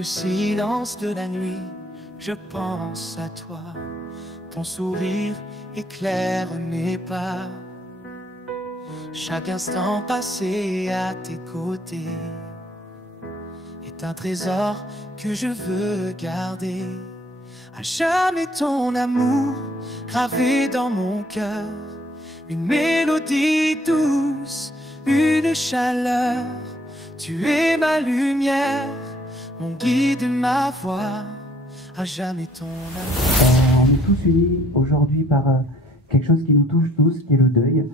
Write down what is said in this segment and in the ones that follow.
le silence de la nuit, je pense à toi. Ton sourire éclaire mes pas. Chaque instant passé à tes côtés est un trésor que je veux garder. À jamais ton amour gravé dans mon cœur, une mélodie douce, une chaleur. Tu es ma lumière, mon guide et ma voix, à jamais ton amour. On est tous unis aujourd'hui par quelque chose qui nous touche tous, qui est le deuil.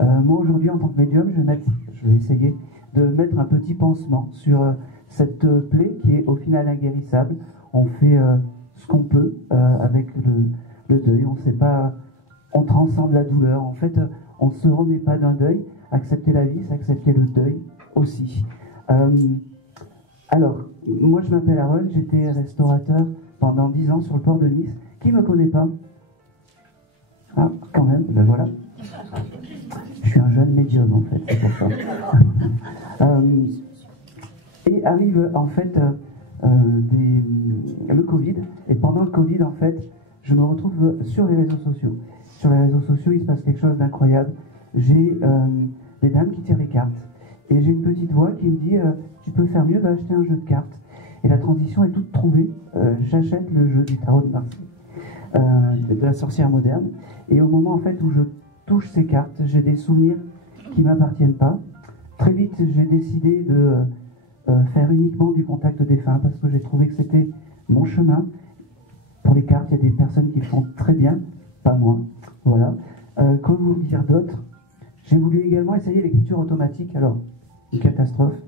Moi aujourd'hui en tant que médium, je vais essayer de mettre un petit pansement sur cette plaie qui est au final inguérissable. On fait ce qu'on peut avec le deuil. On sait pas, on transcende la douleur. En fait, on ne se remet pas d'un deuil. Accepter la vie, c'est accepter le deuil aussi. Alors, moi je m'appelle Aaron, j'étais restaurateur pendant 10 ans sur le port de Nice. Qui me connaît pas? Ah, quand même, ben voilà. Je suis un jeune médium en fait, c'est pour ça. Et arrive en fait le Covid, et pendant le Covid en fait, je me retrouve sur les réseaux sociaux. Sur les réseaux sociaux, il se passe quelque chose d'incroyable. J'ai des dames qui tirent les cartes, et j'ai une petite voix qui me dit tu peux faire mieux, va acheter un jeu de cartes. Et la transition est toute trouvée. J'achète le jeu du tarot de Marseille, de la sorcière moderne, et au moment en fait où je touche ces cartes, j'ai des souvenirs qui ne m'appartiennent pas. Très vite, j'ai décidé de faire uniquement du contact défunt parce que j'ai trouvé que c'était mon chemin. Pour les cartes, il y a des personnes qui le font très bien, pas moi. Voilà. Quoi vous dire d'autre? J'ai voulu également essayer l'écriture automatique. Alors, une catastrophe.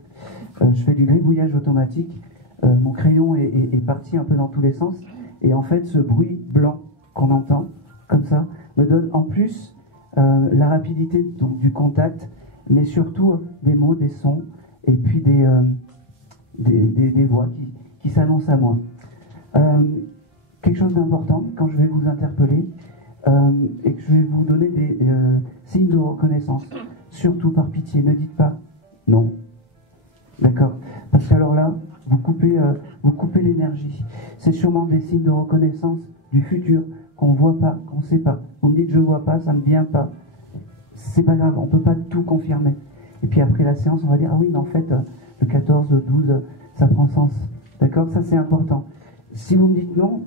Je fais du gribouillage automatique. Mon crayon est parti un peu dans tous les sens. Et en fait, ce bruit blanc qu'on entend, comme ça, me donne en plus la rapidité donc, du contact, mais surtout des mots, des sons, et puis des voix qui s'annoncent à moi. Quelque chose d'important, quand je vais vous interpeller, et que je vais vous donner des signes de reconnaissance, surtout par pitié, ne dites pas non. D'accord? Parce qu'alors là, vous coupez l'énergie. C'est sûrement des signes de reconnaissance du futur qu'on ne voit pas, qu'on ne sait pas. Vous me dites je ne vois pas, ça ne vient pas. C'est pas grave, on ne peut pas tout confirmer. Et puis après la séance, on va dire ah oui, mais en fait, le 14, le 12, ça prend sens. D'accord? Ça c'est important. Si vous me dites non,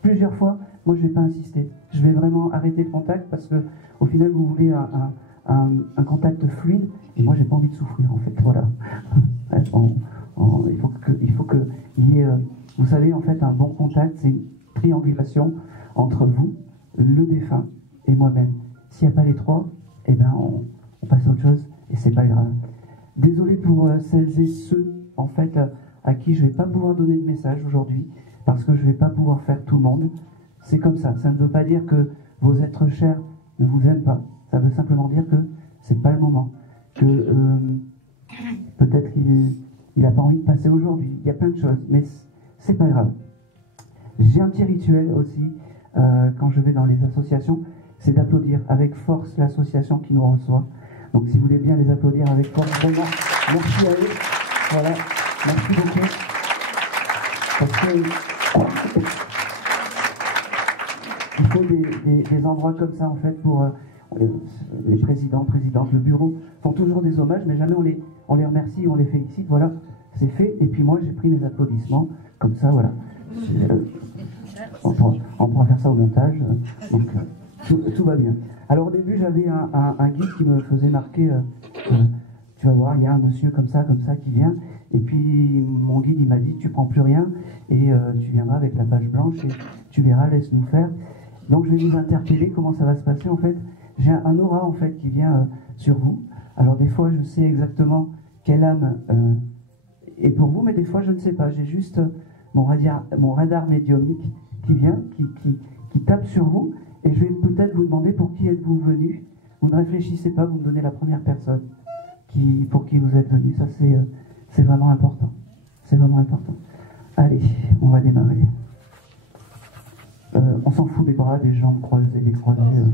plusieurs fois, moi je ne vais pas insister. Je vais vraiment arrêter le contact parce que au final vous voulez un contact fluide et moi j'ai pas envie de souffrir en fait. Voilà. Il faut qu'il y ait, vous savez en fait un bon contact, c'est une triangulation entre vous, le défunt et moi-même. S'il n'y a pas les trois, eh ben on passe à autre chose et c'est pas grave. Désolé pour celles et ceux en fait à qui je ne vais pas pouvoir donner de message aujourd'hui parce que je ne vais pas pouvoir faire tout le monde. C'est comme ça. Ça ne veut pas dire que vos êtres chers ne vous aiment pas. Ça veut simplement dire que c'est pas le moment. Que peut-être qu'il n'a pas envie de passer aujourd'hui. Il y a plein de choses, mais c'est pas grave. J'ai un petit rituel aussi quand je vais dans les associations, c'est d'applaudir avec force l'association qui nous reçoit. Donc si vous voulez bien les applaudir avec force, vraiment, merci à eux. Voilà, merci beaucoup. Parce que il faut des endroits comme ça en fait pour les présidents, présidentes, le bureau font toujours des hommages, mais jamais on les remercie, on les félicite. Voilà, c'est fait. Et puis moi j'ai pris mes applaudissements comme ça, voilà. On pourra faire ça au montage. Donc tout va bien. Alors au début j'avais un guide qui me faisait marquer. Tu vas voir, il y a un monsieur comme ça qui vient. Et puis mon guide il m'a dit tu prends plus rien et tu viendras avec la page blanche et tu verras, laisse-nous faire. Donc je vais vous interpeller, comment ça va se passer en fait. J'ai un aura en fait qui vient sur vous. Alors des fois je sais exactement quelle âme est pour vous, mais des fois je ne sais pas. J'ai juste mon radar médiumnique qui vient, qui tape sur vous, et je vais peut-être vous demander pour qui êtes-vous venu. Vous ne réfléchissez pas, vous me donnez la première personne pour qui vous êtes venu. Ça c'est vraiment important. C'est vraiment important. Allez, on va démarrer. On s'en fout des bras, des jambes croisées, des croisés. De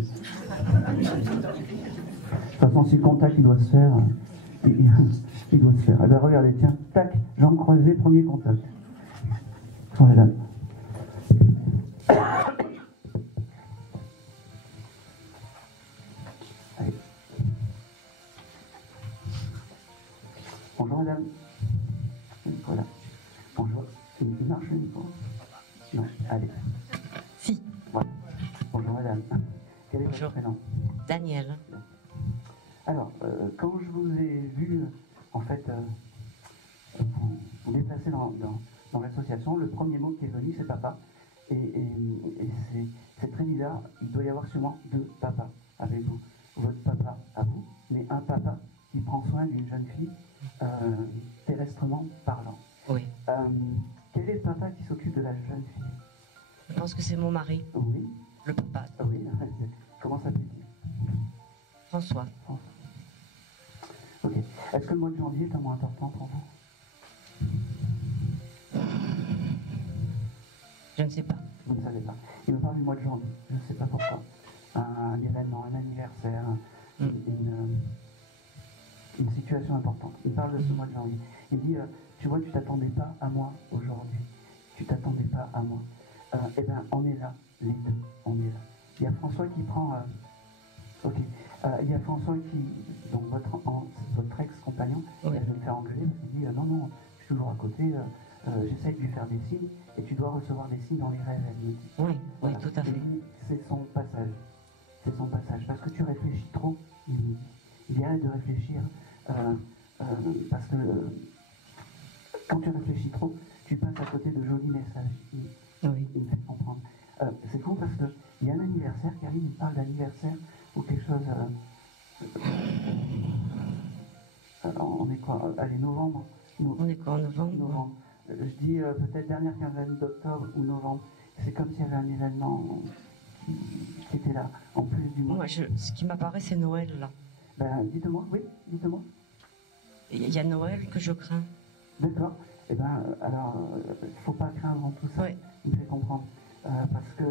toute façon, si le contact il doit se faire, il doit se faire. Eh bien, regardez, tiens, tac, jambes croisées, premier contact. Bonjour mesdames. Allez. Bonjour madame. Voilà. Bonjour. Il marche le micro? Non. Allez. Si. Voilà. Bonjour madame. Quel est Bonjour. votre prénom? Daniel. Alors, quand je vous ai vu, en fait, vous déplacer dans l'association, le premier mot qui est venu, c'est papa. Et c'est très bizarre, il doit y avoir sûrement deux papas avec vous. Votre papa à vous, mais un papa qui prend soin d'une jeune fille, terrestrement parlant. Oui. Quel est le papa qui s'occupe de la jeune fille? Je pense que c'est mon mari, Oui, le papa, oui. Comment s'appelle-t-il? François. François. Ok. Est-ce que le mois de janvier est un mois important pour vous? Je ne sais pas. Vous ne savez pas. Il me parle du mois de janvier. Je ne sais pas pourquoi. Un événement, un anniversaire, une situation importante. Il parle de ce mois de janvier. Il dit, tu vois, tu t'attendais pas à moi aujourd'hui. Tu t'attendais pas à moi. Eh bien, on est là, les deux. On est là. Il y a François qui prend... ok. Il y a François qui... Donc, votre ex-compagnon, Oui. je vais me faire engueuler parce qu'il dit, non, non, je suis toujours à côté. J'essaie de lui faire des signes et tu dois recevoir des signes dans les rêves, elle me dit. Oui, oui, Voilà. tout à fait. Et il dit, c'est son passage. C'est son passage. Parce que tu réfléchis trop, il me dit. Il arrête de réfléchir. Parce que quand tu réfléchis trop, tu passes à côté de jolis messages. Oui. Il me fait comprendre. C'est con parce qu'il y a un anniversaire qui arrive, il parle d'anniversaire ou quelque chose. On est quoi? Allez, novembre. On est quoi en novembre? Novembre. Je dis peut-être dernière quinzaine d'octobre ou novembre. C'est comme s'il y avait un événement qui était là, en plus du mois. Moi, ce qui m'apparaît, c'est Noël, là. Ben, dites-moi, oui, dites-moi. Il y a Noël que je crains. D'accord. Eh bien, alors, il ne faut pas craindre tout ça. Oui. Il me fait comprendre. Parce que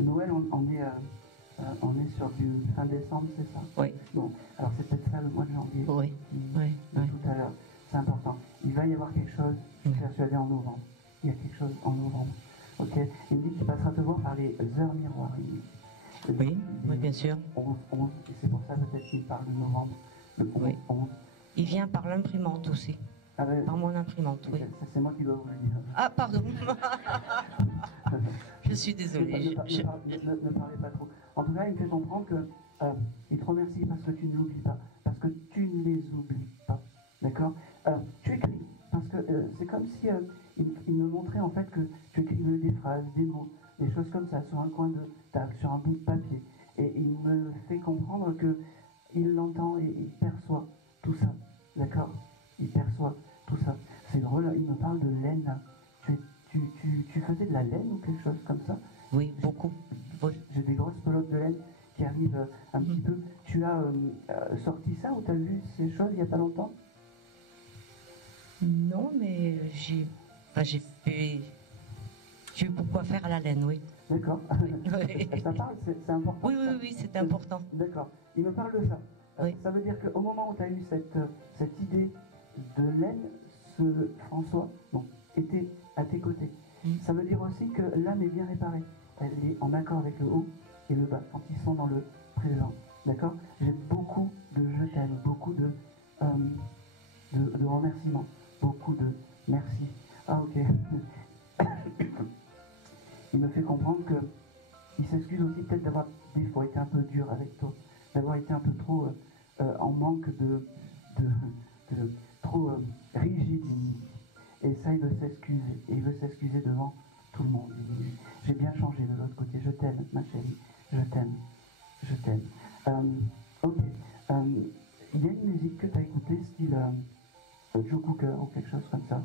Noël, on est sur du fin décembre, c'est ça? Oui. Bon, alors c'est peut-être ça le mois de janvier. Oui. Qui- Oui. de Oui. Tout à l'heure. C'est important. Il va y avoir quelque chose, je suis Oui. persuadé, en novembre. Il y a quelque chose en novembre. Ok. Il me dit qu'il passera te voir par les heures miroirs. Il me dit. Oui, oui, bien sûr. 11, et c'est pour ça peut-être qu'il parle de novembre. Le 11, Oui. 11. Il vient par l'imprimante aussi. Ah ben, Par mon imprimante, oui. c'est moi qui dois vous le dire. Ah, pardon. Je suis désolée. Ne parlez pas trop. En tout cas, il me fait comprendre que il te remercie parce que tu ne l'oublies pas, parce que tu ne les oublies pas. D'accord? Tu écris, parce que c'est comme si il me montrait en fait que tu écrivais des phrases, des mots, des choses comme ça sur un coin de table, sur un bout de papier. Et il me fait comprendre que il l'entend et il perçoit tout ça. D'accord? Il perçoit tout ça. C'est drôle, il me parle de laine. Tu faisais de la laine ou quelque chose comme ça? Oui, beaucoup. Oui. J'ai des grosses pelotes de laine qui arrivent un petit peu. Tu as sorti ça ou tu as vu ces choses il n'y a pas longtemps? Non, mais j'ai fait... J'ai eu pourquoi faire à la laine, oui. D'accord. Oui. Ça parle, c'est important. Oui, oui, oui, c'est important. D'accord. Il me parle de ça. Oui. Ça veut dire qu'au moment où tu as eu cette idée de laine, ce François était à tes côtés. Ça veut dire aussi que l'âme est bien réparée. Elle est en accord avec le haut et le bas quand ils sont dans le présent. D'accord? J'ai beaucoup de je t'aime, beaucoup de remerciements, beaucoup de merci. Ah ok. Il me fait comprendre qu'il s'excuse aussi peut-être d'avoir des fois été un peu dur avec toi, d'avoir été un peu trop en manque de trop rigide. Et ça, il veut s'excuser. Et il veut s'excuser devant tout le monde. Il dit, j'ai bien changé de l'autre côté. Je t'aime, ma chérie. Je t'aime. Je t'aime. Ok. Il y a une musique que tu as écoutée, style Joe Cooker ou quelque chose comme ça.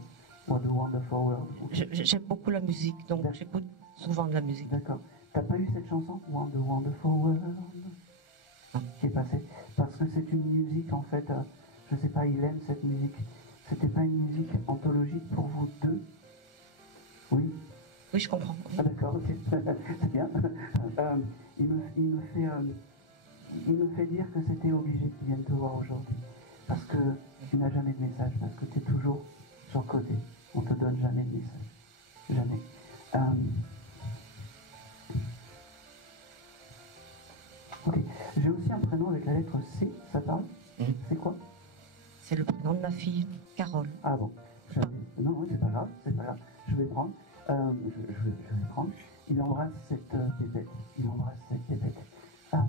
What a Wonderful World. J'aime beaucoup la musique, donc j'écoute souvent de la musique. D'accord. T'as pas eu cette chanson What a Wonderful World qui est passée? Parce que c'est une musique, en fait, je sais pas, il aime cette musique. C'était pas une musique anthologique pour vous deux? Oui? Oui, je comprends. Ah d'accord, ok, c'est bien. Il me fait dire que c'était obligé qu'il vienne te voir aujourd'hui. Parce que tu n'as jamais de message, parce que tu es toujours sur le côté. On te donne jamais de message. Jamais. Ok. J'ai aussi un prénom avec la lettre C, ça parle? C'est quoi? C'est le prénom de ma fille, Carole. Ah bon. Non, oui, c'est pas grave, c'est pas grave. Je vais prendre. Je vais prendre. Il embrasse cette pépette. Il embrasse cette pépette. Ah.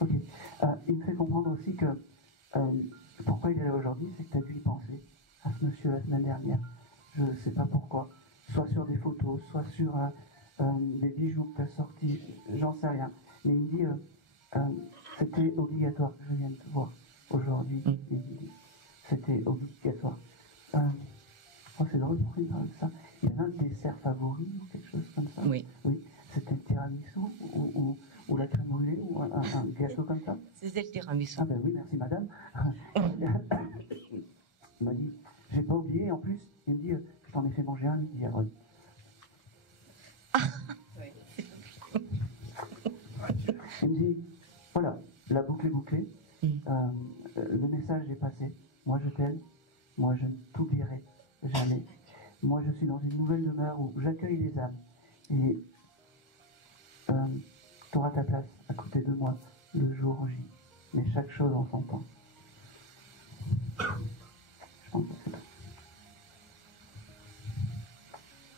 Ok. Il me fait comprendre aussi que pourquoi il est là aujourd'hui, c'est que tu as dû y penser à ce monsieur la semaine dernière. Je ne sais pas pourquoi. Soit sur des photos, soit sur des bijoux que tu as sortis, j'en sais rien. Mais il me dit, c'était obligatoire que je vienne te voir aujourd'hui. Il me dit, c'était obligatoire. Oh, c'est drôle, pourquoi il parle de ça? Il y a un dessert favori ou quelque chose comme ça? Oui. Oui. C'était le tiramisu ou la crème brûlée ou un gâteau comme ça? C'était le tiramisu. Ah ben oui, merci madame. Il m'a dit, j'ai pas oublié, en plus, il me dit, je t'en ai fait manger un midi, Aaron. Il me dit, voilà, la boucle est bouclée, le message est passé, moi je t'aime, moi je ne t'oublierai jamais. Moi je suis dans une nouvelle demeure où j'accueille les âmes, et tu auras ta place à côté de moi le jour J, mais chaque chose en son temps. Je pense que c'est tout.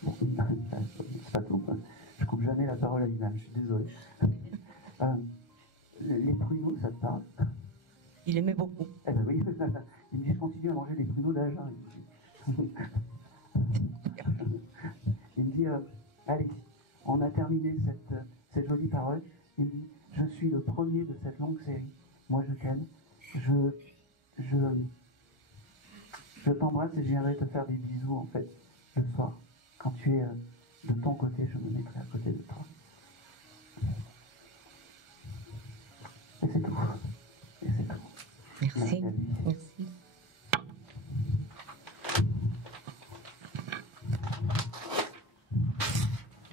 Bon, c'est pas tout. Je coupe jamais la parole à l'imam, je suis désolé. Les pruneaux, ça te parle? Il aimait beaucoup. Eh ben oui, il me dit je continue à manger des pruneaux d'âge. Il me dit, allez, on a terminé cette jolie parole. Il me dit, je suis le premier de cette longue série. Moi je t'aime. Je t'embrasse et je viendrai te faire des bisous en fait le soir. Quand tu es de ton côté, je me mettrai à côté de toi. Et c'est tout. Et c'est tout. Merci. Merci.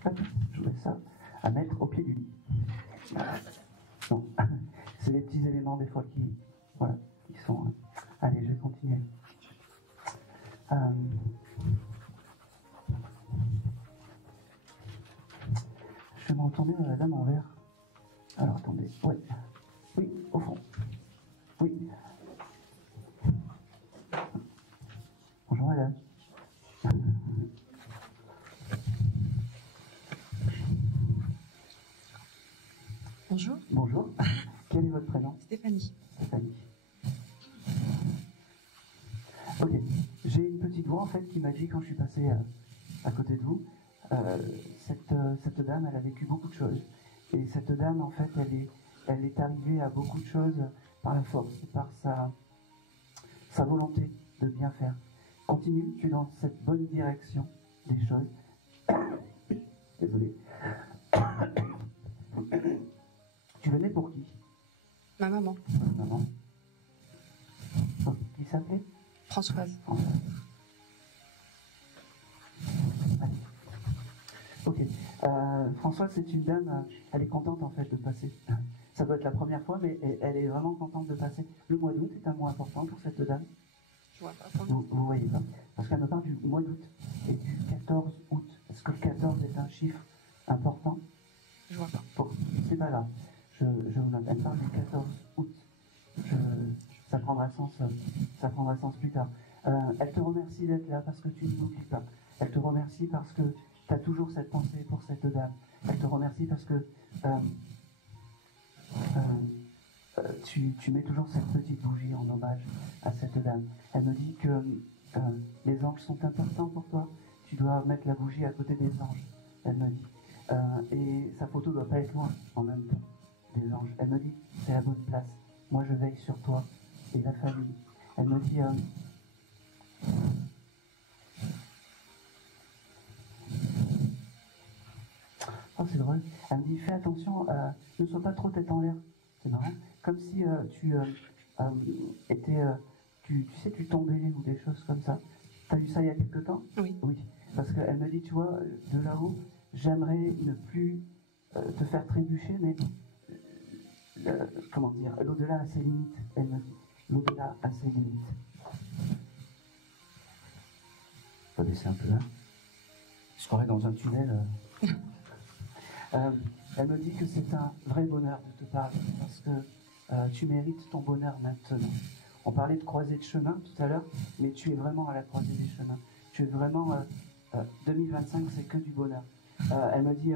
Hop, je mets ça à mettre au pied du lit. Non, c'est les petits éléments des fois qui, voilà, qui sont. Allez, je vais continuer. Je vais me retourner vers la dame en vert. Alors attendez, ouais. Oui, au fond. Oui. Bonjour madame. Bonjour. Bonjour. Quel est votre prénom? Stéphanie. Stéphanie. Ok. J'ai une petite voix en fait qui m'a dit quand je suis passé à côté de vous, cette dame, elle a vécu beaucoup de choses. Et cette dame, en fait, elle est arrivée à beaucoup de choses par la force, par sa volonté de bien faire. Continue, tu es dans cette bonne direction des choses. Désolé. Tu venais pour qui? Ma maman. Maman. Oh, qui s'appelait? Françoise. Françoise. Allez. Ok. Françoise, c'est une dame, elle est contente en fait de passer. Ça doit être la première fois, mais elle est vraiment contente de passer. Le mois d'août est un mois important pour cette dame. Je vois pas. Vous voyez pas. Parce qu'elle me parle du mois d'août et du 14 août. Est-ce que le 14 est un chiffre important? Je vois pas. Bon, c'est pas grave. Je vous note. Elle parle du 14 août. Ça prendra sens plus tard. Elle te remercie d'être là parce que tu ne l'oublies pas. Elle te remercie parce que tu as toujours cette pensée pour cette dame. Elle te remercie parce que tu mets toujours cette petite bougie en hommage à cette dame. Elle me dit que les anges sont importants pour toi. Tu dois mettre la bougie à côté des anges. Elle me dit. Et sa photo doit pas être loin en même temps des anges. Elle me dit, c'est la bonne place. Moi, je veille sur toi et la famille. Elle me dit, oh, c'est drôle. Elle me dit, fais attention, ne sois pas trop tête en l'air. C'est marrant. Comme si tu étais, tu sais, tu tombais ou des choses comme ça. T'as vu ça il y a quelque temps? Oui. Oui. Parce qu'elle me dit, tu vois, de là-haut, j'aimerais ne plus te faire trébucher, mais comment dire, l'au-delà a ses limites, elle me dit. L'au-delà a ses limites. Faut baisser un peu là. Je croirais dans un tunnel. Elle me dit que c'est un vrai bonheur de te parler, parce que tu mérites ton bonheur maintenant. On parlait de croisée de chemin tout à l'heure, mais tu es vraiment à la croisée des chemins. Tu es vraiment... 2025, c'est que du bonheur. Elle me dit...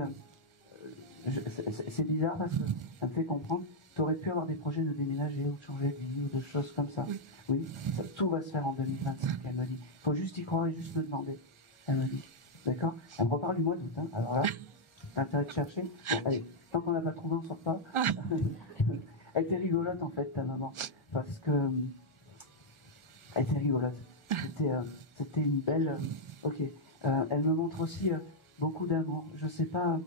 c'est bizarre parce qu'elle me fait comprendre, tu aurais pu avoir des projets de déménager ou de changer de vie ou de choses comme ça. Oui, tout va se faire en 2025, elle me dit. Il faut juste y croire et juste me demander. Elle me dit. D'accord? Elle me reparle du mois d'août. Hein. Alors là, t'as intérêt de chercher. Bon, allez, tant qu'on n'a pas trouvé, on ne sort pas. Elle était rigolote en fait, ta maman. Parce que... elle était rigolote. C'était une belle... ok. Elle me montre aussi beaucoup d'amour. Je sais pas...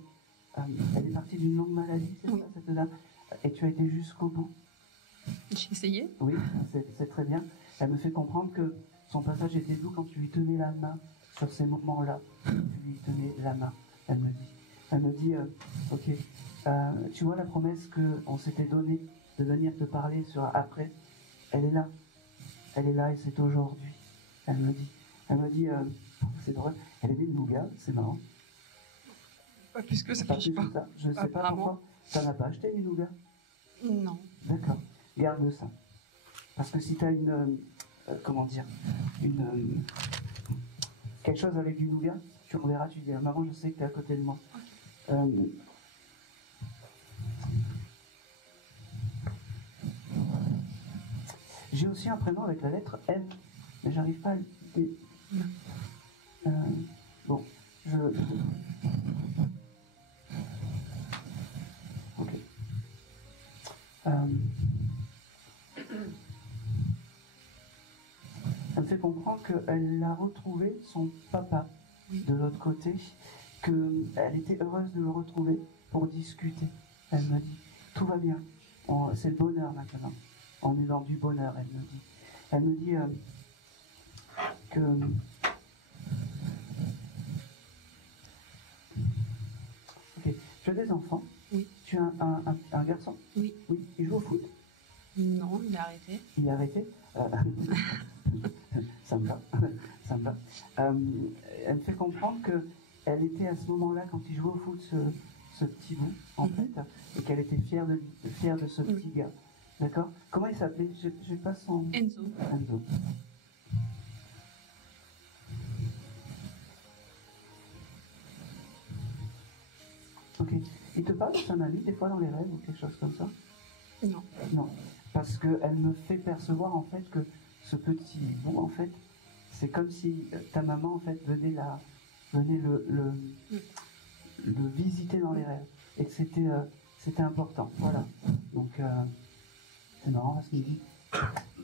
elle est partie d'une longue maladie, c'est ça, cette dame? Et tu as été jusqu'au bout. J'ai essayé. Oui, c'est très bien. Elle me fait comprendre que son passage était doux quand tu lui tenais la main. Sur ces moments-là, tu lui tenais la main, elle me dit. Elle me dit, ok, tu vois la promesse qu'on s'était donnée de venir te parler sur après, elle est là. Elle est là et c'est aujourd'hui. Elle me dit. Elle me dit, c'est drôle, elle aimait le nougat, c'est marrant. Pas plus que ça, Pas je sais plus pas. que ça. Je ne sais pas pourquoi. Tu n'en as pas acheté du nougat? Non. D'accord. Garde ça. Parce que si tu as une... comment dire? Quelque chose avec du nougat, tu reverras, tu dis, maman, je sais que tu es à côté de moi. J'ai aussi un prénom avec la lettre M, mais j'arrive pas à le... bon, ok. Elle me fait comprendre qu'elle a retrouvé son papa de l'autre côté, qu'elle était heureuse de le retrouver pour discuter. Elle me dit, tout va bien, c'est le bonheur maintenant. On est dans du bonheur, elle me dit. Elle me dit que... Ok, tu as des enfants? Oui. Tu as un garçon? Oui. Oui, il joue au foot? Non, il a arrêté. Il a arrêté? Ça me va, ça me va. Elle me fait comprendre qu'elle était à ce moment-là, quand il jouait au foot, ce petit bout, en fait, et qu'elle était fière de ce petit gars. D'accord? Comment il s'appelait? Je pas son... Enzo. Enzo. Ok. Il te parle de son ami, des fois dans les rêves, ou quelque chose comme ça? Non. Non. Parce qu'elle me fait percevoir, en fait, que ce petit bout, en fait, c'est comme si ta maman, en fait, venait le visiter dans les rêves. Et que c'était important. Voilà. Donc, c'est marrant parce qu'il dit,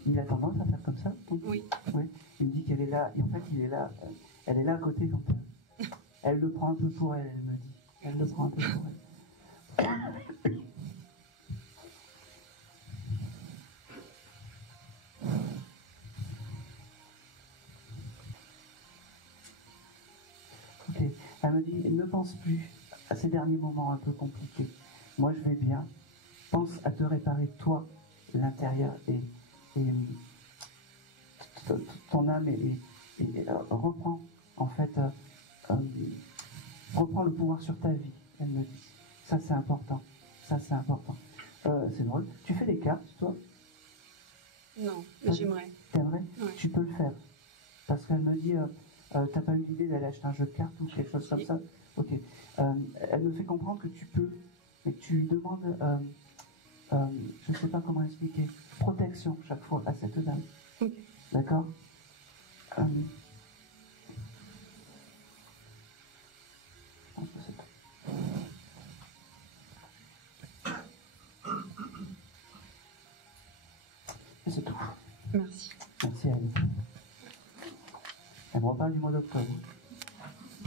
il a tendance à faire comme ça. Donc, Oui. Oui. Il me dit qu'elle est là, et en fait, il est là, elle est là à côté, donc elle le prend un peu pour elle, elle me dit. Elle le prend un peu pour elle. Ok. Elle me dit, ne pense plus à ces derniers moments un peu compliqués. Moi, je vais bien. Pense à te réparer, toi, l'intérieur, et ton âme, et reprends, en fait, reprends le pouvoir sur ta vie, elle me dit. Ça, c'est important. Ça, c'est important. C'est drôle. Tu fais des cartes, toi? Non, mais j'aimerais. T'aimerais? Ouais. Tu peux le faire. Parce qu'elle me dit, t'as pas eu l'idée d'aller acheter un jeu de cartes ou quelque chose comme ça? Ok. Elle me fait comprendre que tu peux, mais que tu lui demandes, je ne sais pas comment expliquer, protection chaque fois à cette dame. Ok. D'accord? Je pense que c'est tout. Et c'est tout. Merci. Merci à elle. Elle me reparle du mois d'octobre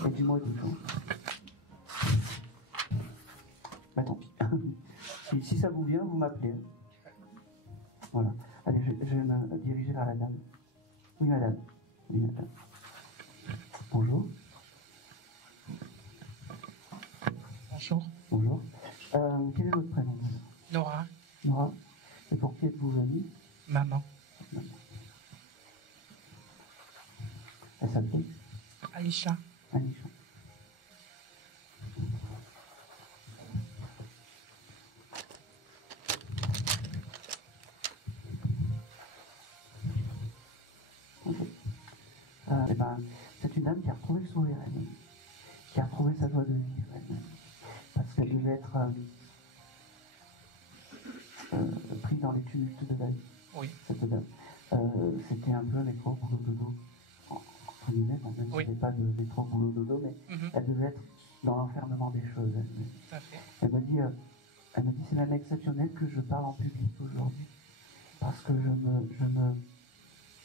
et du mois d'août. Bah tant pis. Si ça vous vient, vous m'appelez. Voilà. Allez, je vais me diriger vers la dame. Oui, madame. Oui, madame. Bonjour. Bonjour. Bonjour. Quel est votre prénom, madame? Laura. Nora, et pour qui êtes-vous venue? Maman. Elle s'appelait Aïcha. Anisha. Ok. Eh ben, c'est une dame qui a retrouvé le sourire elle-même, qui a retrouvé sa joie de vivre elle-même, parce qu'elle devait être prise dans les tumultes de la vie. Oui. Cette dame. C'était un peu métro, boulot, dodo, entre guillemets, bon, même Oui. si c'était pas de métro, boulot, dodo, mais elle devait être dans l'enfermement des choses. Tout à fait. Elle m'a dit, c'est même exceptionnel que je parle en public aujourd'hui, parce que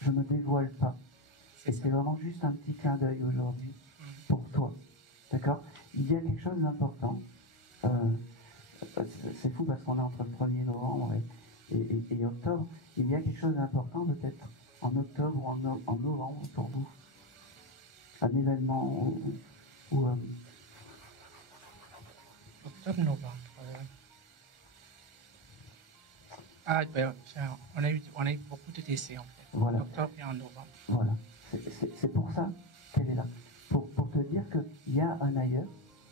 je me dévoile pas. Et c'est vraiment juste un petit clin d'œil aujourd'hui pour toi. D'accord? Il y a quelque chose d'important. C'est fou parce qu'on est entre le 1er novembre et octobre. Il y a quelque chose d'important peut-être en octobre ou en novembre pour vous. Un événement ou Octobre, novembre. Ah, ben, enfin, on a eu beaucoup de décès en fait. Voilà. En octobre et en novembre. Voilà. C'est pour ça qu'elle est là. Pour te dire qu'il y a un ailleurs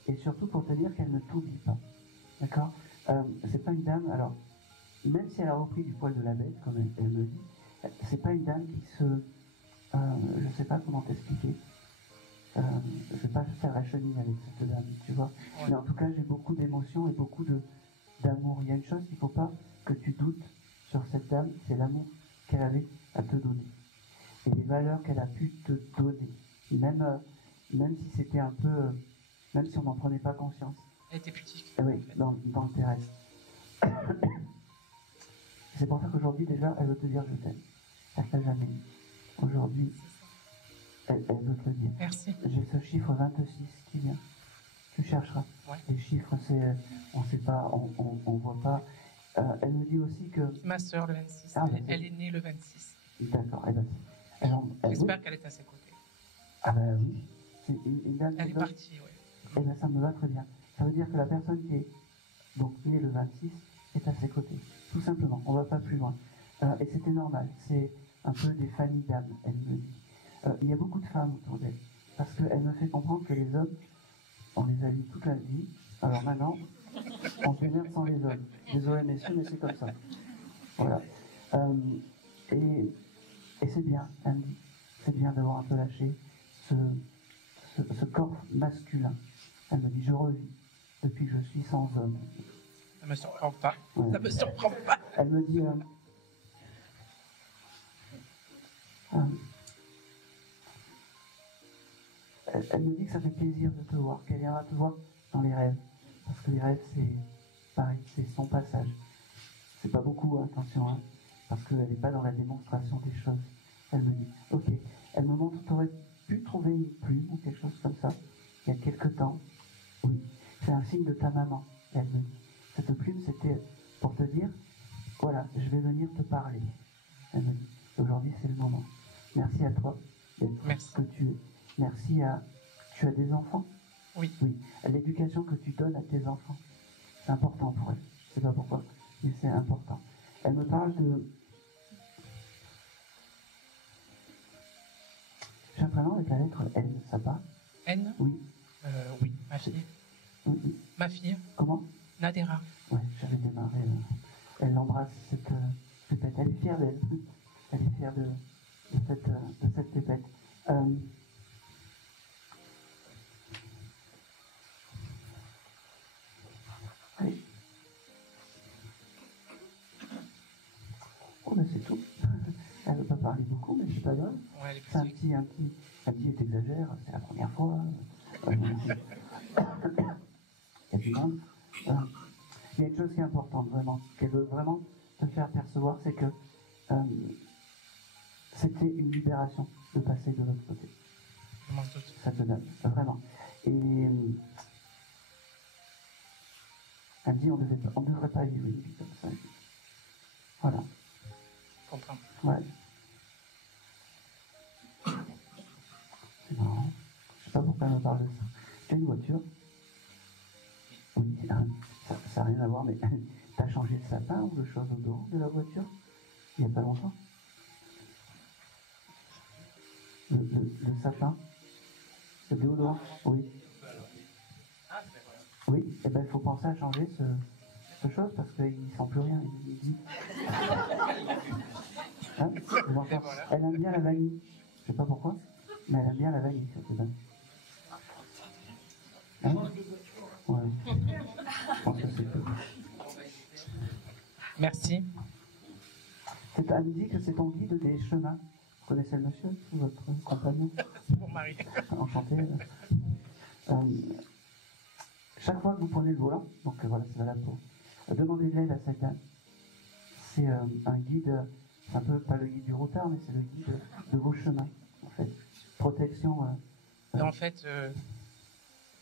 et surtout pour te dire qu'elle ne t'oublie pas. D'accord? C'est pas une dame, alors, même si elle a repris du poil de la bête, comme elle me dit, c'est pas une dame qui se. Je sais pas comment t'expliquer. Je vais pas faire la chenille avec cette dame, tu vois. Ouais. Mais en tout cas, j'ai beaucoup d'émotions et beaucoup d'amour. Il y a une chose qu'il faut pas que tu doutes sur cette dame, c'est l'amour qu'elle avait à te donner. Et les valeurs qu'elle a pu te donner. Même si c'était un peu. Même si on n'en prenait pas conscience. Elle était pudique. Oui, dans le terrestre. C'est pour ça qu'aujourd'hui, déjà, elle veut te dire je t'aime. Elle t'a jamais dit. Aujourd'hui, elle veut te le dire. Merci. J'ai ce chiffre 26 qui vient. Tu chercheras. Ouais. Les chiffres, on ne sait pas, on voit pas. Elle me dit aussi que. Ma soeur, le 26. Ah, ben, elle est née le 26. D'accord, elle J'espère qu'elle est à ses côtés. Ah ben oui. C'est une dame Elle qui est donne. partie, oui. Eh bien, ça me va très bien. Ça veut dire que la personne qui est donc née le 26 est à ses côtés. Tout simplement. On ne va pas plus loin. Et c'était normal. C'est un peu des familles d'âmes, elle me dit. Il y a beaucoup de femmes autour d'elle. Parce qu'elle me fait comprendre que les hommes, on les a vus toute la vie. Alors maintenant, on se démerde sans les hommes. Désolé messieurs, mais c'est comme ça. Voilà. Et c'est bien, elle me dit. C'est bien d'avoir un peu lâché ce corps masculin. Elle me dit, je revis depuis que je suis sans homme. Ça me surprend pas. Ouais. Ça me surprend pas. Elle me dit, elle me dit que ça fait plaisir de te voir, qu'elle viendra te voir dans les rêves. Parce que les rêves, c'est pareil, c'est son passage. C'est pas beaucoup, hein, attention, hein, parce qu'elle n'est pas dans la démonstration des choses. Elle me dit, ok, elle me montre, tu aurais pu trouver une plume ou quelque chose comme ça, il y a quelque temps. Oui, c'est un signe de ta maman, elle me dit. Cette plume, c'était pour te dire, voilà, je vais venir te parler. Elle me dit, aujourd'hui c'est le moment. Merci à toi d'être ce que tu es. Merci à... Tu as des enfants? Oui. Oui. L'éducation que tu donnes à tes enfants, c'est important pour elle. Je sais pas pourquoi, mais c'est important. Elle me parle de... J'ai un prénom avec la lettre N, ça va? N? Oui. Oui, ma fille. Oui, oui. Ma fille? Comment? Nadera. Ouais, j'avais démarré. Elle l'embrasse, cette pépette. Elle est fière d'elle. Elle est fière de cette pépette. Allez. Oh, ben c'est tout. Elle ne veut pas parler beaucoup, mais c'est pas grave. Ouais, elle est C'est pudique. un petit exagère, c'est la première fois. Il y a du monde. Il y a une chose qui est importante, vraiment, qu'elle veut vraiment te faire percevoir, c'est que c'était une libération de passer de l'autre côté. Je m'en doute. Ça te donne, vraiment. Et elle me dit, on ne devrait pas vivre une vie comme ça. Voilà. Je comprends. Ouais. C'est marrant. Je sais pas pourquoi elle me parle de ça. Tu as une voiture? Oui, ça n'a rien à voir, mais T'as changé le sapin ou le chasse-odorant de la voiture il n'y a pas longtemps? Le sapin? Le déodorant? Oui. Oui, et ben il faut penser à changer ce chose parce qu'il ne sent plus rien. Il dit. Hein, elle aime bien la vanille. Je sais pas pourquoi, mais elle aime bien la vanille, cette dame. Hein? Ouais. Je pense que c'est tout. Merci. Elle me dit que c'est ton guide des chemins. Vous connaissez le monsieur, votre compagnon? Mon mari. Enchanté. Chaque fois que vous prenez le volant, donc voilà, c'est valable pour demander de l'aide à cette dame. C'est un guide, un peu pas le guide du routard, mais c'est le guide de vos chemins, en fait. Protection. En fait,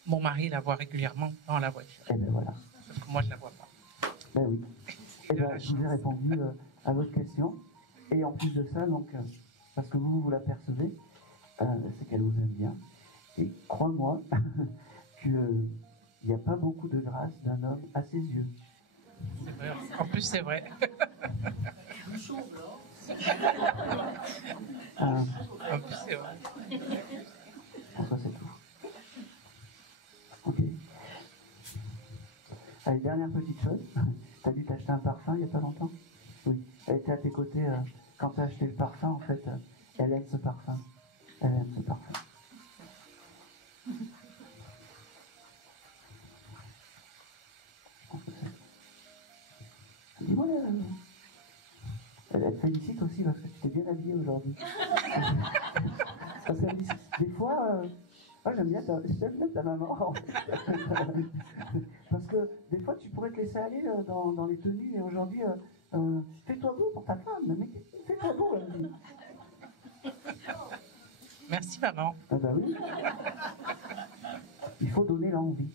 mon mari la voit régulièrement dans la voiture. Et ben voilà. Sauf que moi, je la vois pas. Ben oui. Et ben, je vous ai répondu à votre question. Et en plus de ça, donc, parce que vous l'apercevez, c'est qu'elle vous aime bien. Et crois-moi qu'il n'y a pas beaucoup de grâce d'un homme à ses yeux. C'est vrai. En plus, c'est vrai. En plus, c'est vrai. Bon, ça, c'est tout. Ok. Allez, dernière petite chose. T'as dû t'acheter un parfum il n'y a pas longtemps? Oui. Elle était à tes côtés quand t'as acheté le parfum, en fait. Elle aime ce parfum. Elle aime ce parfum. Dis-moi, elle te félicite aussi parce que tu t'es bien habillée aujourd'hui. Parce qu'elle dit, des fois, moi j'aime bien ta maman. Parce que des fois tu pourrais te laisser aller dans les tenues et aujourd'hui, fais-toi beau pour ta femme. Mais fais-toi beau, elle dit. Merci, maman. Ah bah oui. Il faut donner l'envie.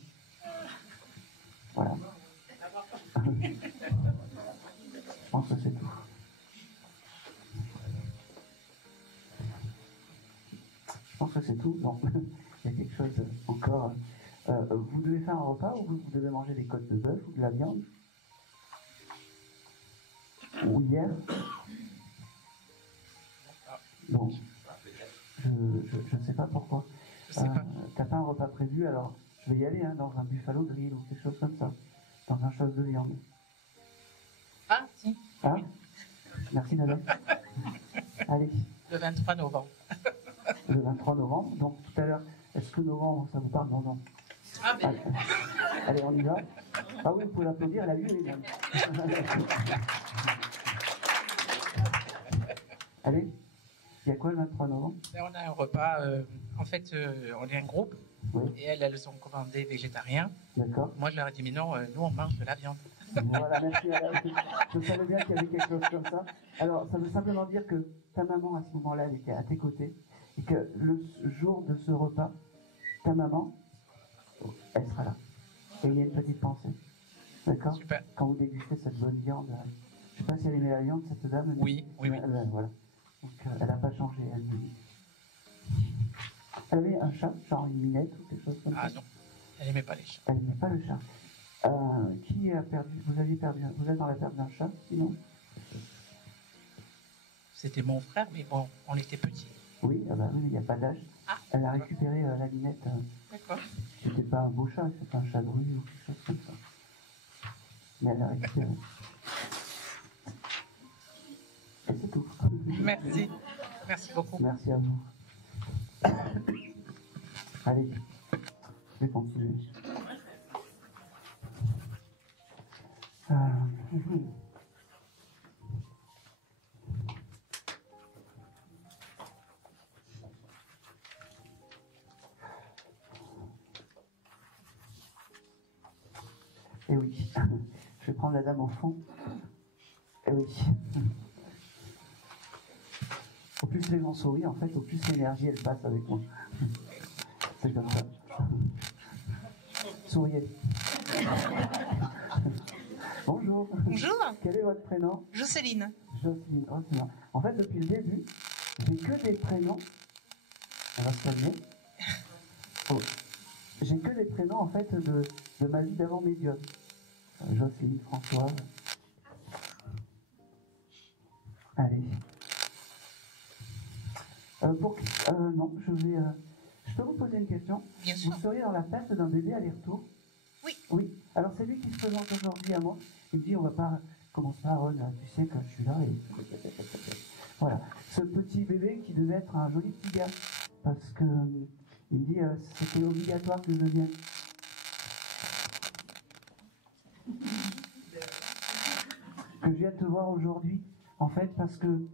Voilà. Je pense que c'est tout. Je pense que c'est tout. Non, il y a quelque chose encore. Vous devez faire un repas ou vous devez manger des côtes de bœuf ou de la viande? Ou hier? Bon. Je ne sais pas pourquoi. Je sais pas. T'as pas un repas prévu, alors je vais y aller dans un buffalo grill ou quelque chose comme ça. Dans un chose de viande. Ah, si. Ah, Oui. merci Nadal. Allez, Le 23 novembre. le 23 novembre. Donc tout à l'heure, est-ce que novembre, ça vous parle? Non, non. Ah, mais... Allez, on y va. Ah oui, vous pouvez l'applaudir, elle a vu les même. Allez, il y a quoi le 23 novembre? Là, on a un repas. En fait, on est un groupe. Oui, Et elles sont commandées végétariens. d'accord. Moi, je leur ai dit, mais non, nous, on mange de la viande. Voilà, merci Nadal. Je savais bien qu'il y avait quelque chose comme ça. Alors, ça veut simplement dire que ta maman, à ce moment-là, elle était à tes côtés. Et que le jour de ce repas, ta maman, elle sera là. Et il y a une petite pensée. D'accord? Super. Quand vous dégustez cette bonne viande, je ne sais pas si elle aimait la viande, cette dame. Mais Oui, oui, oui. Voilà. Donc, elle n'a pas changé, elle me dit. Elle avait un chat, genre une minette ou quelque chose comme ça. Ah non, elle n'aimait pas les chats. Elle n'aimait pas le chat. Qui a perdu? Vous aviez perdu? Vous êtes dans la perte d'un chat, sinon? C'était mon frère, mais bon, on était petits. Oui, ah bah oui, il n'y a pas d'âge. Ah. Elle a récupéré la minette. D'accord. C'était pas un beau chat, c'était un chat de rue ou quelque chose comme ça. Mais elle l'a récupéré. Et c'est tout. Merci. Merci beaucoup. Merci à vous. Allez, je vais continuer. Et oui, je vais prendre la dame au fond. Et oui. Au plus les gens sourient, en fait, au plus l'énergie elle passe avec moi. C'est comme ça. Souriez. Bonjour. Bonjour, Quel est votre prénom? Jocelyne. Jocelyne. Oh, c'est bien. En fait, depuis le début, j'ai que des prénoms. On va se calmer. Oh. J'ai que des prénoms, en fait, de ma vie d'avant médium. Jocelyne, François. Allez. Non, je peux vous poser une question? Bien sûr. Vous seriez dans la perte d'un bébé aller-retour? Oui. Oui. Alors c'est lui qui se présente aujourd'hui à moi. Il me dit, on va pas commencer à Ron, tu sais que je suis là et... Voilà. Ce petit bébé qui devait être un joli petit gars. Parce que il me dit, c'était obligatoire que je vienne. Que je vienne te voir aujourd'hui, en fait, parce que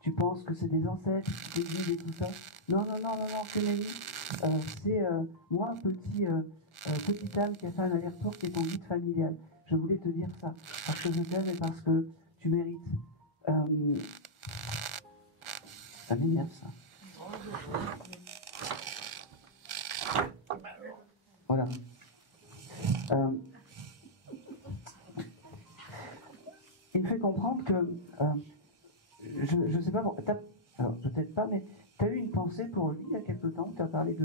tu penses que c'est des ancêtres qui t'aident et tout ça. Non, Kéménie, c'est moi, petite âme qui a fait un aller-retour qui est ton guide familial. Je voulais te dire ça, parce que je t'aime et parce que tu mérites. Ça m'énerve, ça. Voilà. Il me fait comprendre que, je sais pas, alors peut-être pas, mais tu as eu une pensée pour lui il y a quelque temps, tu as parlé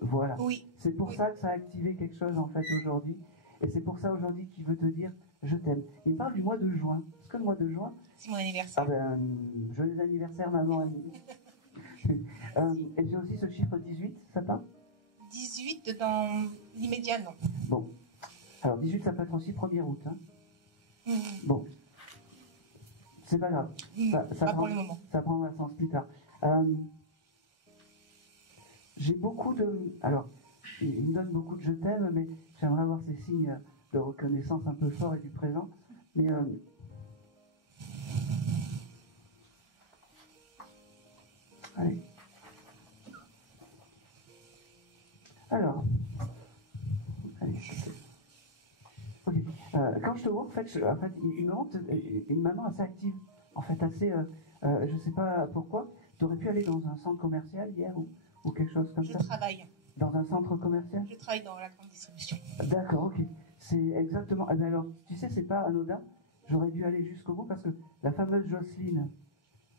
voilà. Oui. C'est pour ça que ça a activé quelque chose en fait aujourd'hui, et c'est pour ça aujourd'hui qu'il veut te dire je t'aime. Il me parle du mois de juin. Est-ce que le mois de juin... C'est mon anniversaire. Ah ben, joyeux anniversaire maman Annie. Et j'ai aussi ce chiffre 18, ça parle? 18 dans l'immédiat, non. Bon. Alors 18, ça peut être aussi 1er août. Hein. Bon. C'est pas grave. Pas pour le moment. Ça prendra sens plus tard. J'ai beaucoup de... Alors, il me donne beaucoup de je t'aime, mais j'aimerais avoir ces signes de reconnaissance un peu forts et du présent. Mais... Allez. Alors. Allez. Ok. Quand je te vois, en fait, il me montre une maman assez active. En fait, assez... je sais pas pourquoi. Tu aurais pu aller dans un centre commercial hier ou quelque chose comme ça? Je travaille. Dans un centre commercial? Je travaille dans la grande distribution. D'accord, ok. C'est exactement... Eh bien alors, tu sais, c'est pas anodin. J'aurais dû aller jusqu'au bout parce que la fameuse Jocelyne,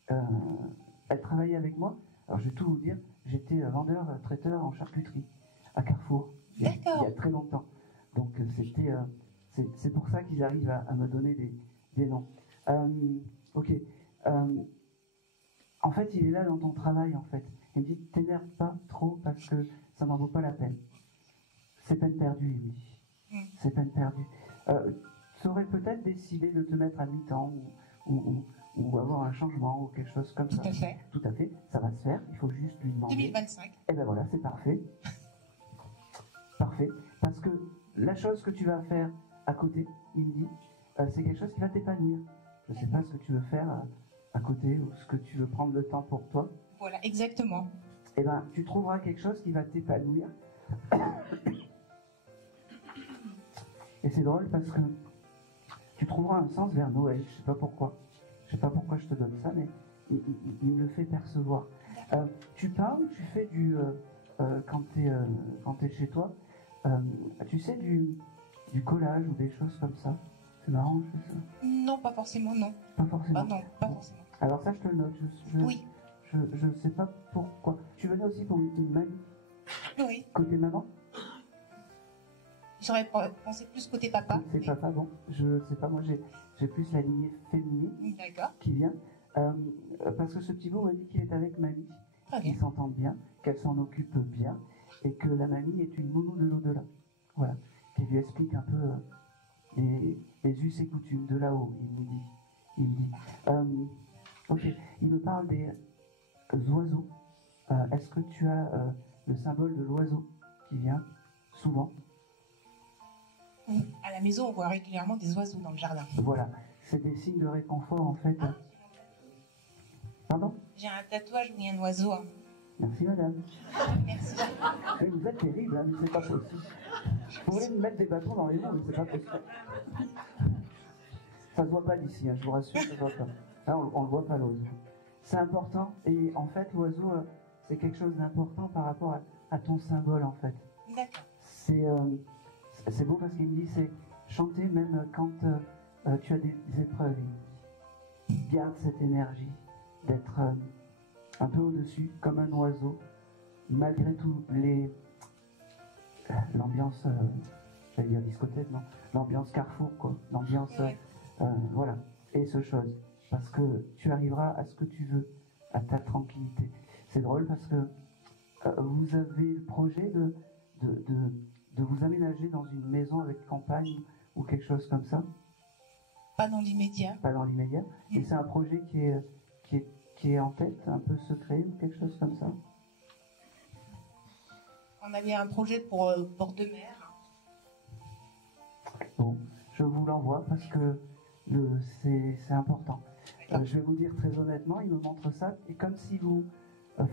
elle travaillait avec moi. Alors, je vais tout vous dire. J'étais vendeur, traiteur en charcuterie à Carrefour. Il y a très longtemps. Donc, c'était... c'est pour ça qu'ils arrivent à me donner des noms. Ok. En fait, il est là dans ton travail, en fait. Il me dit, t'énerve pas trop parce que ça n'en vaut pas la peine. C'est peine perdue, il me dit. C'est peine perdue. Tu aurais peut-être décidé de te mettre à mi-temps ou avoir un changement ou quelque chose comme ça. Tout à fait. Tout à fait. Ça va se faire. Il faut juste lui demander. 2025. Eh ben voilà, c'est parfait. Parfait. Parce que la chose que tu vas faire à côté, il me dit, c'est quelque chose qui va t'épanouir. Je ne sais pas ce que tu veux faire à côté ou ce que tu veux prendre le temps pour toi. Voilà, exactement. Eh ben, tu trouveras quelque chose qui va t'épanouir. Et c'est drôle parce que tu trouveras un sens vers Noël. Je sais pas pourquoi. Je sais pas pourquoi je te donne ça, mais il me le fait percevoir. Tu parles, tu fais du... quand t'es chez toi, tu sais, du collage ou des choses comme ça. C'est marrant, je fais ça. Non, pas forcément, non. Pas forcément. Ah non, pas forcément. Alors ça, je te le note. Oui. Je sais pas pourquoi. Tu venais aussi pour une mamie? Oui. Côté maman? J'aurais pensé plus côté papa. C'est papa, bon. Je sais pas, moi j'ai plus la lignée féminine. D'accord. Qui vient. Parce que ce petit bout m'a dit qu'il est avec mamie. Qu'ils s'entendent bien, qu'elle s'en occupe bien, et que la mamie est une nounou de l'au-delà. Voilà. Qui lui explique un peu les us et coutumes de là-haut, il me dit. Ok. Il me parle des oiseaux. Est-ce que tu as le symbole de l'oiseau qui vient souvent? À la maison, on voit régulièrement des oiseaux dans le jardin. Voilà. C'est des signes de réconfort, en fait. Pardon? J'ai un tatouage où il y a un oiseau. Merci, madame. Merci. Mais vous êtes terrible, hein, mais c'est pas possible. Vous voulez me mettre des bâtons dans les mains, mais c'est pas possible. Ça se voit pas d'ici, hein, je vous rassure, ça se voit pas. Là, on le voit pas, l'oiseau. C'est important, et en fait, l'oiseau, c'est quelque chose d'important par rapport à ton symbole, en fait. D'accord. C'est beau parce qu'il me dit, c'est chanter même quand tu as des épreuves. Garde cette énergie d'être un peu au-dessus, comme un oiseau, malgré tout l'ambiance j'allais dire discothèque, non, l'ambiance Carrefour, quoi, l'ambiance, Ouais. voilà, et ce chose, parce que tu arriveras à ce que tu veux, à ta tranquillité. C'est drôle parce que vous avez le projet de vous aménager dans une maison avec campagne ou quelque chose comme ça, Pas dans l'immédiat. pas dans l'immédiat, mais c'est un projet qui est en tête, un peu secret ou quelque chose comme ça. On avait un projet pour bord de mer. Bon, je vous l'envoie parce que c'est important. Je vais vous dire très honnêtement, il me montre ça, et comme si vous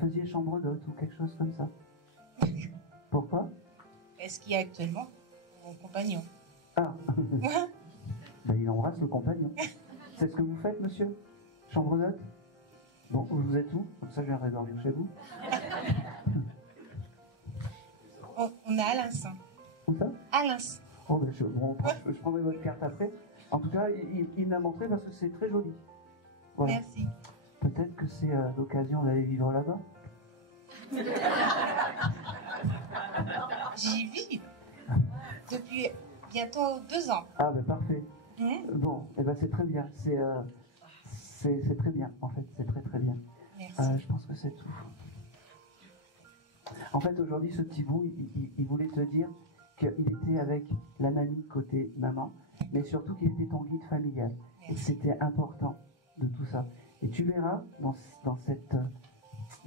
faisiez chambre d'hôte ou quelque chose comme ça. Pourquoi? Est-ce qu'il y a actuellement mon compagnon? Ah ben, il embrasse le compagnon. C'est ce que vous faites, monsieur? Chambre d'hôte? Bon, vous êtes où? Comme ça, je viendrai dormir chez vous. On a Alain. Où ça? Alain. Oh, ben, je prendrai votre carte après. En tout cas, il me l'a montré parce que c'est très joli. Voilà. Merci. Peut-être que c'est l'occasion d'aller vivre là-bas. J'y vis depuis bientôt 2 ans. Ah, ben parfait. Mmh. Bon, eh ben, c'est très bien. C'est très bien, en fait. C'est très très bien. Merci. Je pense que c'est tout. En fait, aujourd'hui, ce petit bout, il voulait te dire qu'il était avec la mamie côté maman, mais surtout qu'il était ton guide familial. Et que c'était important de tout ça. Et tu verras, dans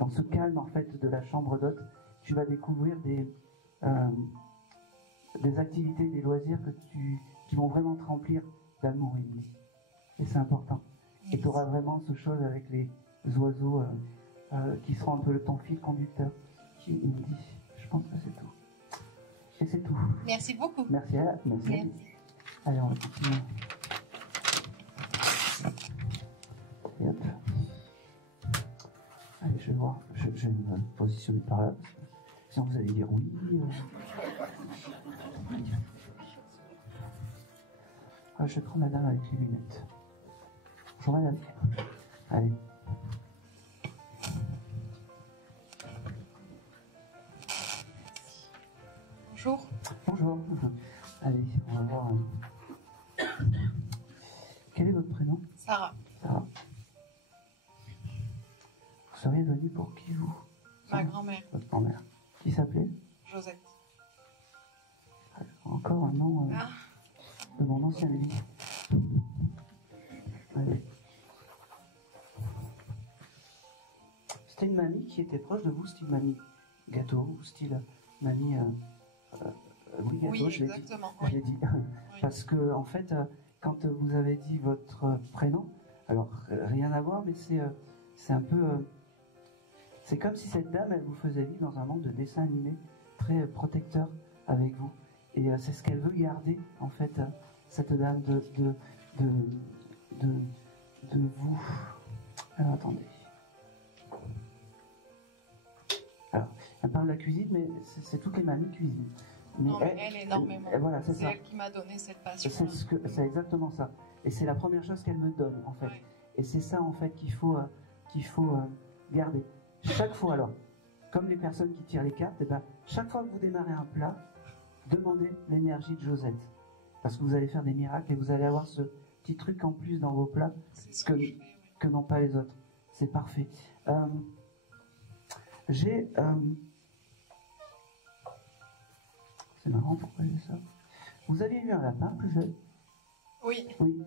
ce calme, en fait, de la chambre d'hôte, tu vas découvrir des activités, des loisirs qui vont vraiment te remplir d'amour, il me dit. Et c'est important. Et tu auras vraiment ce chose avec les oiseaux qui seront un peu ton fil conducteur. Il me dit, je pense que c'est tout. Et c'est tout. Merci beaucoup. Merci à merci. Merci. Allez, on va continuer. Et hop. Allez, je vais voir. Je vais me positionner par là. Parce que sinon, vous allez dire oui. Ah, je prends madame avec les lunettes. Bonjour madame. Allez. Bonjour. Bonjour. Allez, on va voir. Quel est votre prénom? Sarah. Sarah. Vous seriez venu pour qui, vous? Ma grand-mère. Votre grand-mère. Qui s'appelait? Josette. Encore un nom Ah. de mon ancienne vie. Allez. C'était une mamie qui était proche de vous, style mamie gâteau, ou style mamie... oui, gâteau, Oui, je l'ai dit. exactement. Je l'ai dit. Parce que, en fait, quand vous avez dit votre prénom, alors rien à voir, mais c'est un peu... c'est comme si cette dame, elle vous faisait vivre dans un monde de dessin animé très protecteur avec vous. Et c'est ce qu'elle veut garder, en fait, cette dame de vous. Alors, attendez. Alors, elle parle de la cuisine, mais c'est toutes les mamies cuisinent. Mais Non, mais elle, énormément. Voilà, c'est ça. elle qui m'a donné cette passion. C'est exactement ça. Et c'est la première chose qu'elle me donne, en fait. Ouais. Et c'est ça, en fait, qu'il faut garder. Chaque fois, alors, comme les personnes qui tirent les cartes, eh ben, chaque fois que vous démarrez un plat, demandez l'énergie de Josette. Parce que vous allez faire des miracles et vous allez avoir ce petit truc en plus dans vos plats C'est ce que je fais, oui. que n'ont pas les autres. C'est parfait. C'est marrant, pourquoi j'ai ça? Vous aviez eu un lapin plus jeune? Oui. Oui.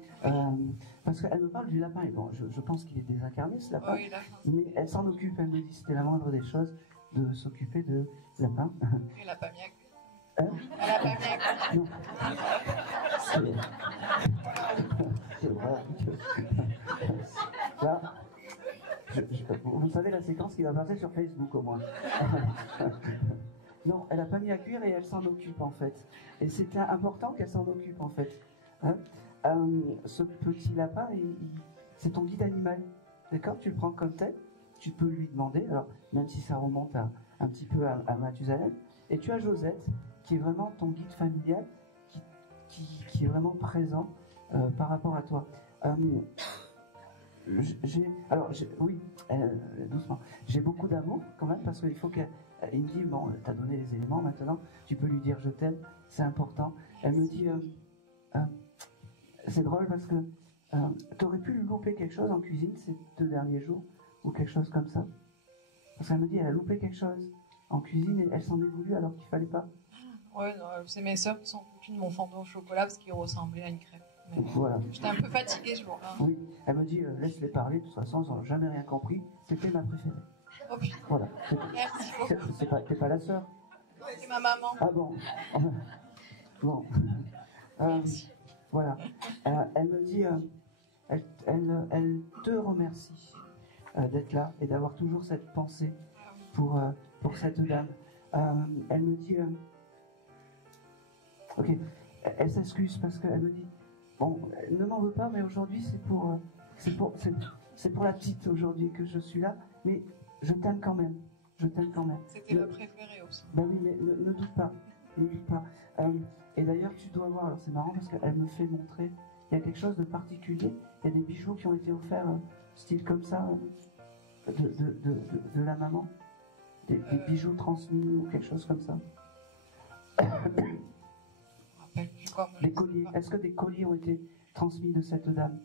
Parce qu'elle me parle du lapin, et bon, je pense qu'il est désincarné, ce lapin. Oui, la France. Mais elle s'en occupe, elle me dit, c'était la moindre des choses de s'occuper de lapin. Elle n'a pas mis à cuire. Hein? Elle n'a pas mis à cuire. Non. C'est vrai. Là, vous savez la séquence qui va passer sur Facebook au moins. Non, elle n'a pas mis à cuire et elle s'en occupe en fait. Et c'était important qu'elle s'en occupe en fait. Hein? Ce petit lapin, c'est ton guide animal. D'accord? Tu le prends comme tel. Tu peux lui demander, alors même si ça remonte un petit peu à Mathusalem. Et tu as Josette, qui est vraiment ton guide familial, qui est vraiment présent par rapport à toi. Oui, doucement. J'ai beaucoup d'amour quand même parce qu'il faut qu'elle il me dit, bon, t'as donné les éléments maintenant, tu peux lui dire je t'aime, c'est important. Elle me dit, c'est drôle parce que t'aurais pu lui louper quelque chose en cuisine ces 2 derniers jours, ou quelque chose comme ça. Parce qu'elle me dit, elle a loupé quelque chose en cuisine et elle s'en est voulu alors qu'il fallait pas. Ouais, non, c'est mes sœurs qui sont foutues de mon fondant au chocolat parce qu'il ressemblait à une crêpe. Mais Voilà. j'étais un peu fatiguée ce jour-là. Oui, elle me dit, laisse-les parler, de toute façon, ils n'ont jamais rien compris, c'était ma préférée. Oh putain, Voilà. merci beaucoup. T'es pas la sœur? C'est ma maman. Ah bon. Bon. Voilà. Elle me dit, elle te remercie d'être là et d'avoir toujours cette pensée pour cette dame. Elle me dit, ok, elle s'excuse parce qu'elle me dit, bon, ne m'en veux pas, mais aujourd'hui c'est pour la petite aujourd'hui que je suis là, mais je t'aime quand même. Je t'aime quand même. C'était la préférée aussi. Ben oui, mais ne doute pas. Ne doute pas. Et d'ailleurs, tu dois voir, alors c'est marrant parce qu'elle me fait montrer, il y a quelque chose de particulier, il y a des bijoux qui ont été offerts, style comme ça, de la maman. Des bijoux transmis ou quelque chose comme ça. Je me rappelle plus quoi. Des colliers. Est-ce que des colliers ont été transmis de cette dame?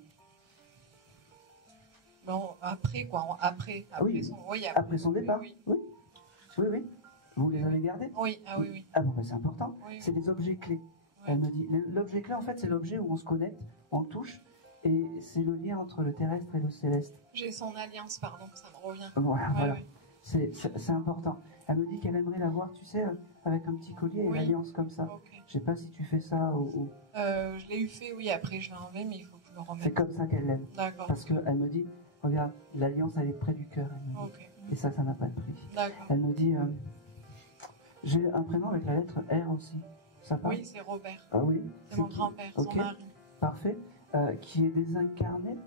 Non, après quoi. Après Oui. Après son départ. Oui. Oui. Vous les avez gardés? Oui, ah oui, oui. Ah bon, ben c'est important. Oui. C'est des objets clés. Oui. Elle me dit, l'objet clé en fait c'est l'objet où on se connecte, on le touche, et c'est le lien entre le terrestre et le céleste. J'ai son alliance, pardon, ça me revient. Voilà, Ouais, voilà. ouais. C'est important. Elle me dit qu'elle aimerait l'avoir, tu sais, avec un petit collier et une Oui. alliance comme ça. Ok. Je sais pas si tu fais ça ou... Je l'ai eu fait, oui, après je l'ai enlevé, mais il faut que je le C'est remette. comme ça qu'elle l'aime. D'accord. Parce qu'elle me dit, regarde, l'alliance elle est près du cœur. Elle me dit. Ok. Et ça n'a pas de prix. D'accord. Elle me dit, j'ai un prénom avec la lettre R aussi. Ça parle? Oui, c'est Robert. Ah oui. C'est mon qui? grand-père, Ok. son mari. Parfait. Qui est désincarné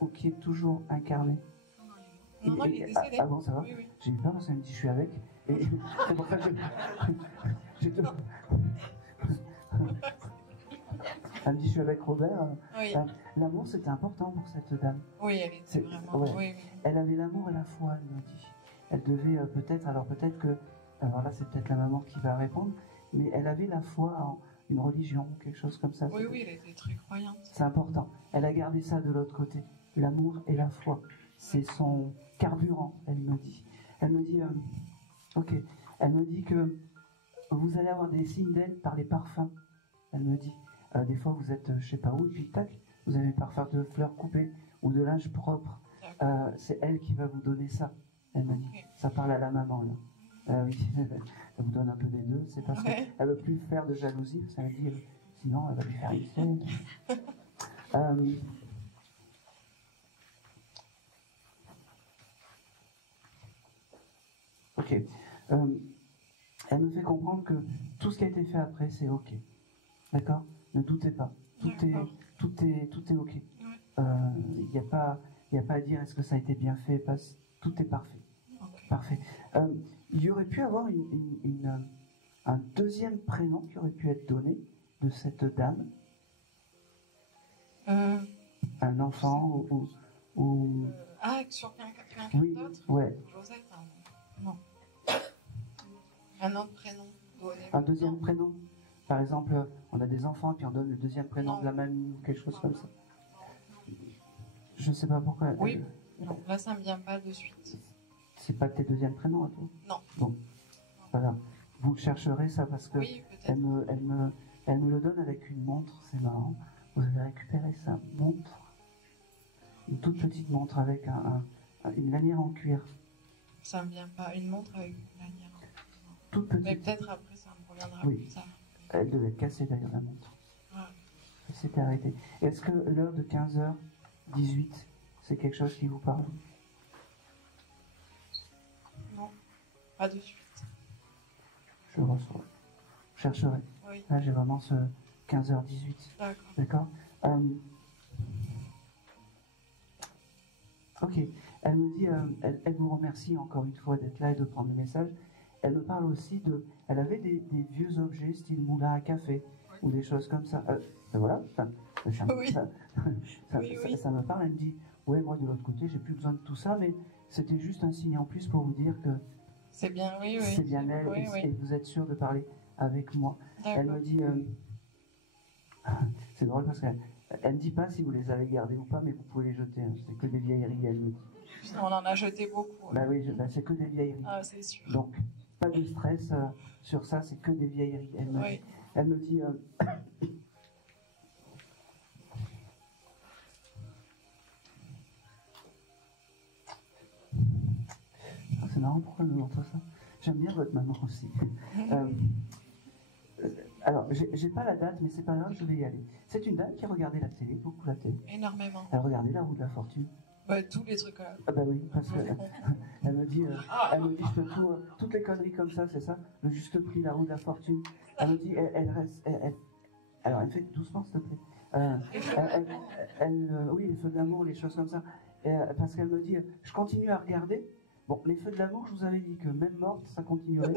ou qui est toujours incarné? Non, il est décédé. Ah bon, ça va? Oui, oui. J'ai eu peur parce qu'elle me dit je suis avec. Et c'est pour ça que j'ai elle me dit je suis avec Robert. Oui, L'amour c'était important pour cette dame. oui, elle était C'est- vraiment. ouais. Oui, oui. Elle avait l'amour et la foi, elle me dit. Elle devait peut-être que, alors là c'est peut-être la maman qui va répondre, mais elle avait la foi en une religion ou quelque chose comme ça. Oui, oui, elle était très croyante. C'est important. Elle a gardé ça de l'autre côté. L'amour et la foi. C'est son carburant, elle me dit. Elle me dit, ok, elle me dit que vous allez avoir des signes d'elle par les parfums. Elle me dit, des fois vous êtes, je sais pas où, et puis tac, vous avez des parfums de fleurs coupées ou de linge propre. C'est elle qui va vous donner ça. Elle me dit, Ok. ça parle à la maman là. Oui, elle vous donne un peu des deux. C'est parce Ouais. qu'elle veut plus faire de jalousie. Ça veut dire, sinon elle va lui faire une scène. Ok. Elle me fait comprendre que tout ce qui a été fait après, c'est ok. D'accord? Ne doutez pas. Tout est ok. Il n'y a pas à dire est-ce que ça a été bien fait. Tout est parfait. Ok. Parfait. Il y aurait pu avoir un deuxième prénom qui aurait pu être donné de cette dame. Un enfant ou Ah, sur quelqu'un oui, d'autre ouais. Josette, hein. Non. Un autre prénom donné. Un deuxième prénom. Par exemple, on a des enfants, puis on donne le deuxième prénom Non. de la mamie ou quelque chose comme ça. Je sais pas pourquoi. Oui. Non, là, ça me vient pas de suite. C'est pas tes deuxièmes prénoms à toi? Non. Bon. Voilà. Vous le chercherez ça parce que Oui, peut-être. elle me le donne avec une montre, c'est marrant. Vous avez récupéré sa montre. Une toute petite montre avec une lanière en cuir. Ça me vient pas. Une montre avec une lanière. Toute Mais petite. peut-être après, ça me reviendra Oui. plus tard. Elle devait être cassée d'ailleurs la montre. Ouais. Elle s'était arrêtée. Est-ce que l'heure de 15h18, c'est quelque chose qui vous parle? Non, pas de suite. Je le reçois. Je chercherai. Oui, Là, j'ai vraiment ce 15h18. d'accord. D'accord? Ok. Elle me dit, elle vous remercie encore une fois d'être là et de prendre le message. Elle me parle aussi de... Elle avait des vieux objets, style moulin à café, ou des choses comme ça. Ben voilà, ça, Oui. ça me parle. Elle me dit, ouais, moi de l'autre côté, j'ai plus besoin de tout ça, mais c'était juste un signe en plus pour vous dire que C'est bien, oui, oui. C'est bien elle, Oui, oui. et vous êtes sûr de parler avec moi. Elle me dit, c'est drôle parce qu'elle ne dit pas si vous les avez gardés ou pas, mais vous pouvez les jeter, hein. C'est que des vieilleries, elle me dit. On en a jeté beaucoup. Bah oui, c'est que des vieilleries. Ah, c'est sûr. Donc, pas de stress sur ça, c'est que des vieilleries. Oui. Elle me dit, c'est marrant, pourquoi elle me montre ça? J'aime bien votre maman aussi. Alors, j'ai pas la date, mais c'est pas grave, je vais y aller. C'est une dame qui regardait la télé, beaucoup la télé. Énormément. Elle regardait La Roue de la Fortune. Bah, tous les trucs. Ah bah oui, parce que elle me dit, je peux toutes les conneries comme ça, c'est ça, le juste prix, La Roue de la Fortune. Elle me dit, alors elle fait doucement, s'il te plaît. Oui, les feux de l'amour, les choses comme ça. Parce qu'elle me dit, je continue à regarder. Bon, les feux de l'amour, je vous avais dit que même morte, ça continuerait.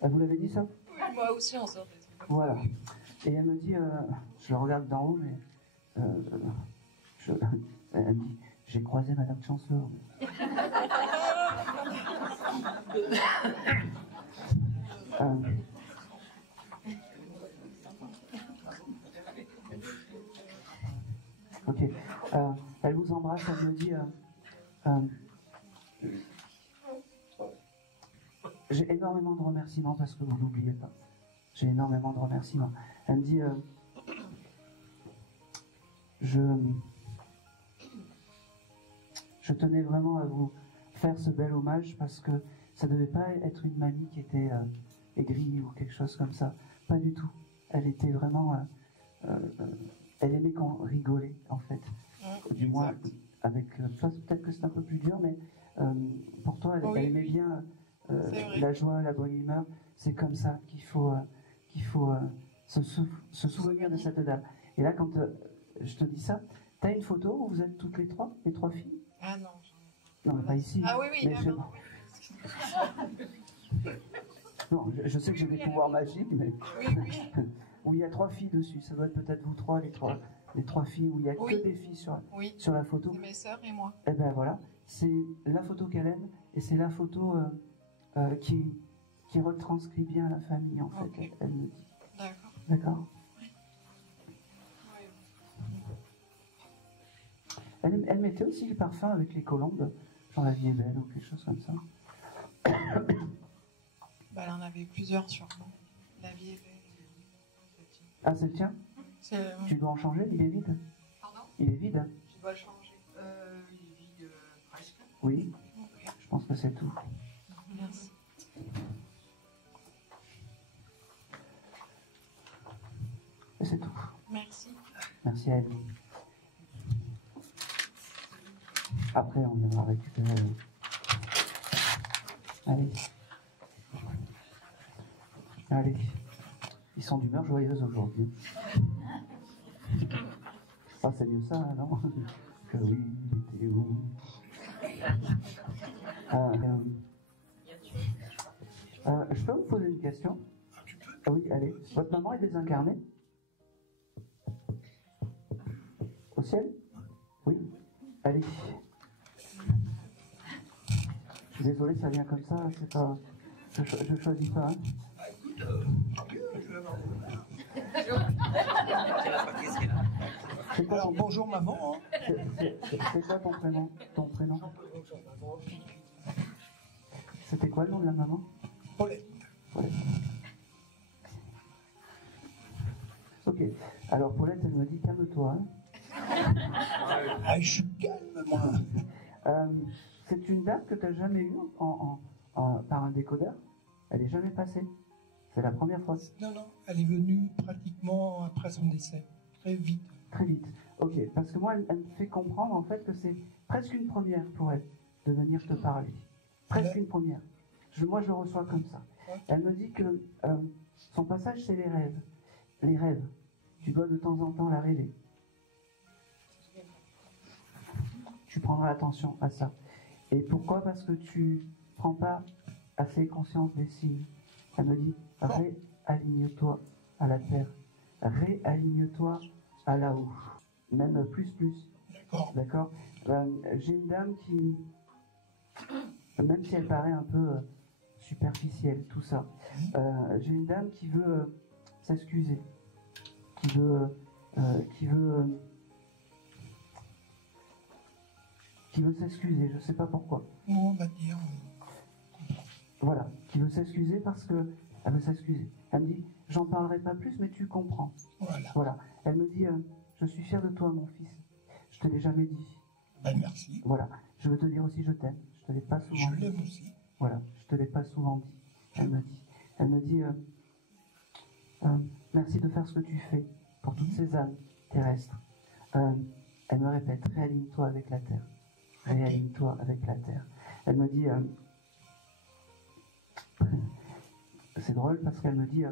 Elle vous l'avait dit ça? Oui, moi aussi, on sort des trucs. Voilà. Et elle me dit, je le regarde d'en haut, mais elle me dit, j'ai croisé Madame Chancellor. Ok. Elle vous embrasse, elle me dit, j'ai énormément de remerciements parce que vous n'oubliez pas. J'ai énormément de remerciements. Elle me dit, je tenais vraiment à vous faire ce bel hommage parce que ça ne devait pas être une mamie qui était aigrie ou quelque chose comme ça. Pas du tout. Elle était vraiment... elle aimait qu'on rigolait, en fait. Du moins, avec... peut-être que c'est un peu plus dur, mais pour toi, elle aimait bien la joie, la bonne humeur. C'est comme ça qu'il faut se souvenir de cette dame. Et là, quand je te dis ça, t'as une photo où vous êtes toutes les trois filles? Ah non. Non, pas ici. Ah oui, oui. Non, je sais que j'ai des pouvoirs magiques, mais... Oui, oui. Où il y a 3 filles dessus. Ça doit être peut-être vous trois, les trois filles, où il n'y a que des filles sur la photo. C'est mes sœurs et moi. Eh ben voilà, c'est la photo qu'elle aime, et c'est la photo qui retranscrit bien la famille, en fait, Okay. elle me dit. D'accord. D'accord. Elle mettait aussi le parfum avec les colombes, genre La Vie est belle ou quelque chose comme ça. Bah, elle en avait plusieurs sûrement. La Vie est belle. Ah, c'est le tien? Tu dois en changer, il est vide? Pardon? Il est vide? Je dois le changer. Il est vide presque. Oui, Okay. je pense que c'est tout. Merci. Et c'est tout. Merci. Merci à elle. Après, on viendra récupérer. Allez. Allez. Ils sont d'humeur joyeuse aujourd'hui. Ah, c'est mieux ça, non? Que oui, il était où? Je peux vous poser une question? Oui, allez. Votre maman est désincarnée? Au ciel? Oui. Allez. Je suis désolé, ça vient comme ça, c'est pas... Je choisis pas, hein. Alors, bonjour maman. Hein. C'est quoi ton prénom? C'était quoi le nom de la maman? Paulette. Paulette. Ok. Alors Paulette, elle me dit calme-toi. Hein. Ah, je suis calme, moi. C'est une dame que tu n'as jamais eue par un décodeur? Elle n'est jamais passée? C'est la première fois? Non, elle est venue pratiquement après son décès. Très vite. Très vite. Ok, parce que moi, elle me fait comprendre en fait que c'est presque une première pour elle de venir te parler. Presque une première. Moi, je le reçois comme ça. Elle me dit que son passage, c'est les rêves. Les rêves. Tu dois de temps en temps la rêver. Tu prendras attention à ça. Et pourquoi? Parce que tu prends pas assez conscience des signes. Elle me dit, réaligne-toi à la terre. Réaligne-toi à là-haut. Même plus. D'accord. D'accord. J'ai une dame même si elle paraît un peu superficielle, tout ça. J'ai une dame qui veut s'excuser, qui veut s'excuser, je sais pas pourquoi. On va dire. Voilà, qui veut s'excuser parce que elle veut s'excuser. Elle me dit, j'en parlerai pas plus, mais tu comprends. Voilà. Voilà. Elle me dit, je suis fière de toi, mon fils. Je te l'ai jamais dit. Ben merci. Voilà. Je veux te dire aussi, je t'aime. Je te l'ai pas souvent Je dit. l'aime aussi. Voilà. Je te l'ai pas souvent dit. Elle me dit, merci de faire ce que tu fais pour toutes ces âmes terrestres. Elle me répète, réaligne-toi avec la terre. Réaligne-toi avec la terre. Elle me dit, c'est drôle parce qu'elle me dit,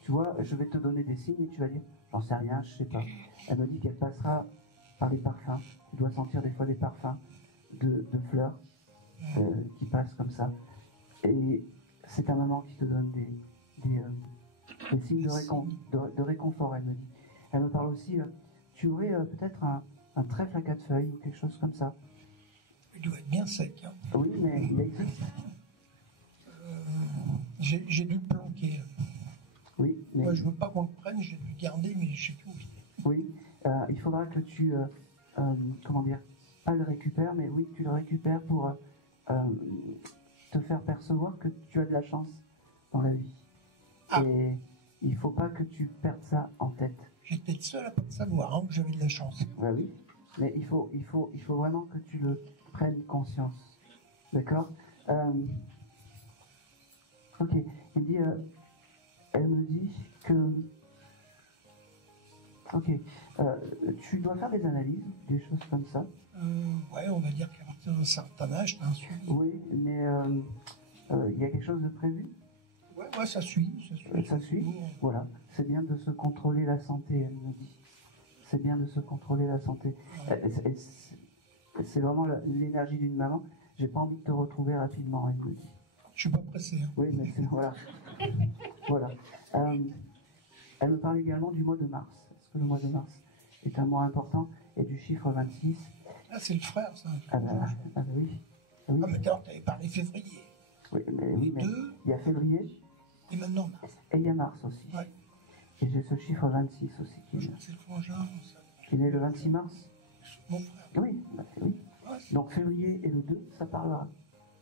tu vois, je vais te donner des signes et tu vas dire, j'en sais rien, je sais pas. Elle me dit qu'elle passera par les parfums. Tu dois sentir des fois des parfums de fleurs qui passent comme ça. Et c'est ta maman qui te donne des signes de réconfort, elle me dit. Elle me parle aussi, tu aurais peut-être un trèfle à 4 feuilles ou quelque chose comme ça. Il doit être bien sec. Hein. Oui, mais il existe. J'ai dû le planquer. Oui, mais... Moi, je veux pas qu'on le prenne, j'ai dû le garder, mais je sais plus où il est. Oui, il faudra que tu, comment dire, pas le récupères, mais oui, tu le récupères pour te faire percevoir que tu as de la chance dans la vie. Ah. Et il faut pas que tu perdes ça en tête. J'étais le seul à pas savoir hein, que j'avais de la chance. Oui, mais il faut vraiment que tu le prennes conscience. D'accord? Ok, il dit, elle me dit que, ok, tu dois faire des analyses, des choses comme ça. Ouais, on va dire qu'à partir d'un certain âge, t'as un suivi. Oui, mais il y a quelque chose de prévu? Ouais, ça suit. Ça suit. Voilà, c'est bien de se contrôler la santé, elle me dit. C'est bien de se contrôler la santé. C'est vraiment l'énergie d'une maman. J'ai pas envie de te retrouver rapidement, elle me dit. Je suis pas pressé. Hein. Oui, mais c'est... Voilà. Voilà. Elle me parle également du mois de mars. Est-ce que le mois de mars est un mois important? Et du chiffre 26. Ah, c'est le frère, ça. Ah ben oui. Ah, mais d'abord, t'avais parlé février. Oui, mais deux. Il y a février. Et maintenant mars. Et il y a mars aussi. Ouais. Et j'ai ce chiffre 26 aussi C'est le frangin. qui est né le 26 mars. Mon frère. Oui, bah, oui. Ouais, Donc février et le 2, ça parlera.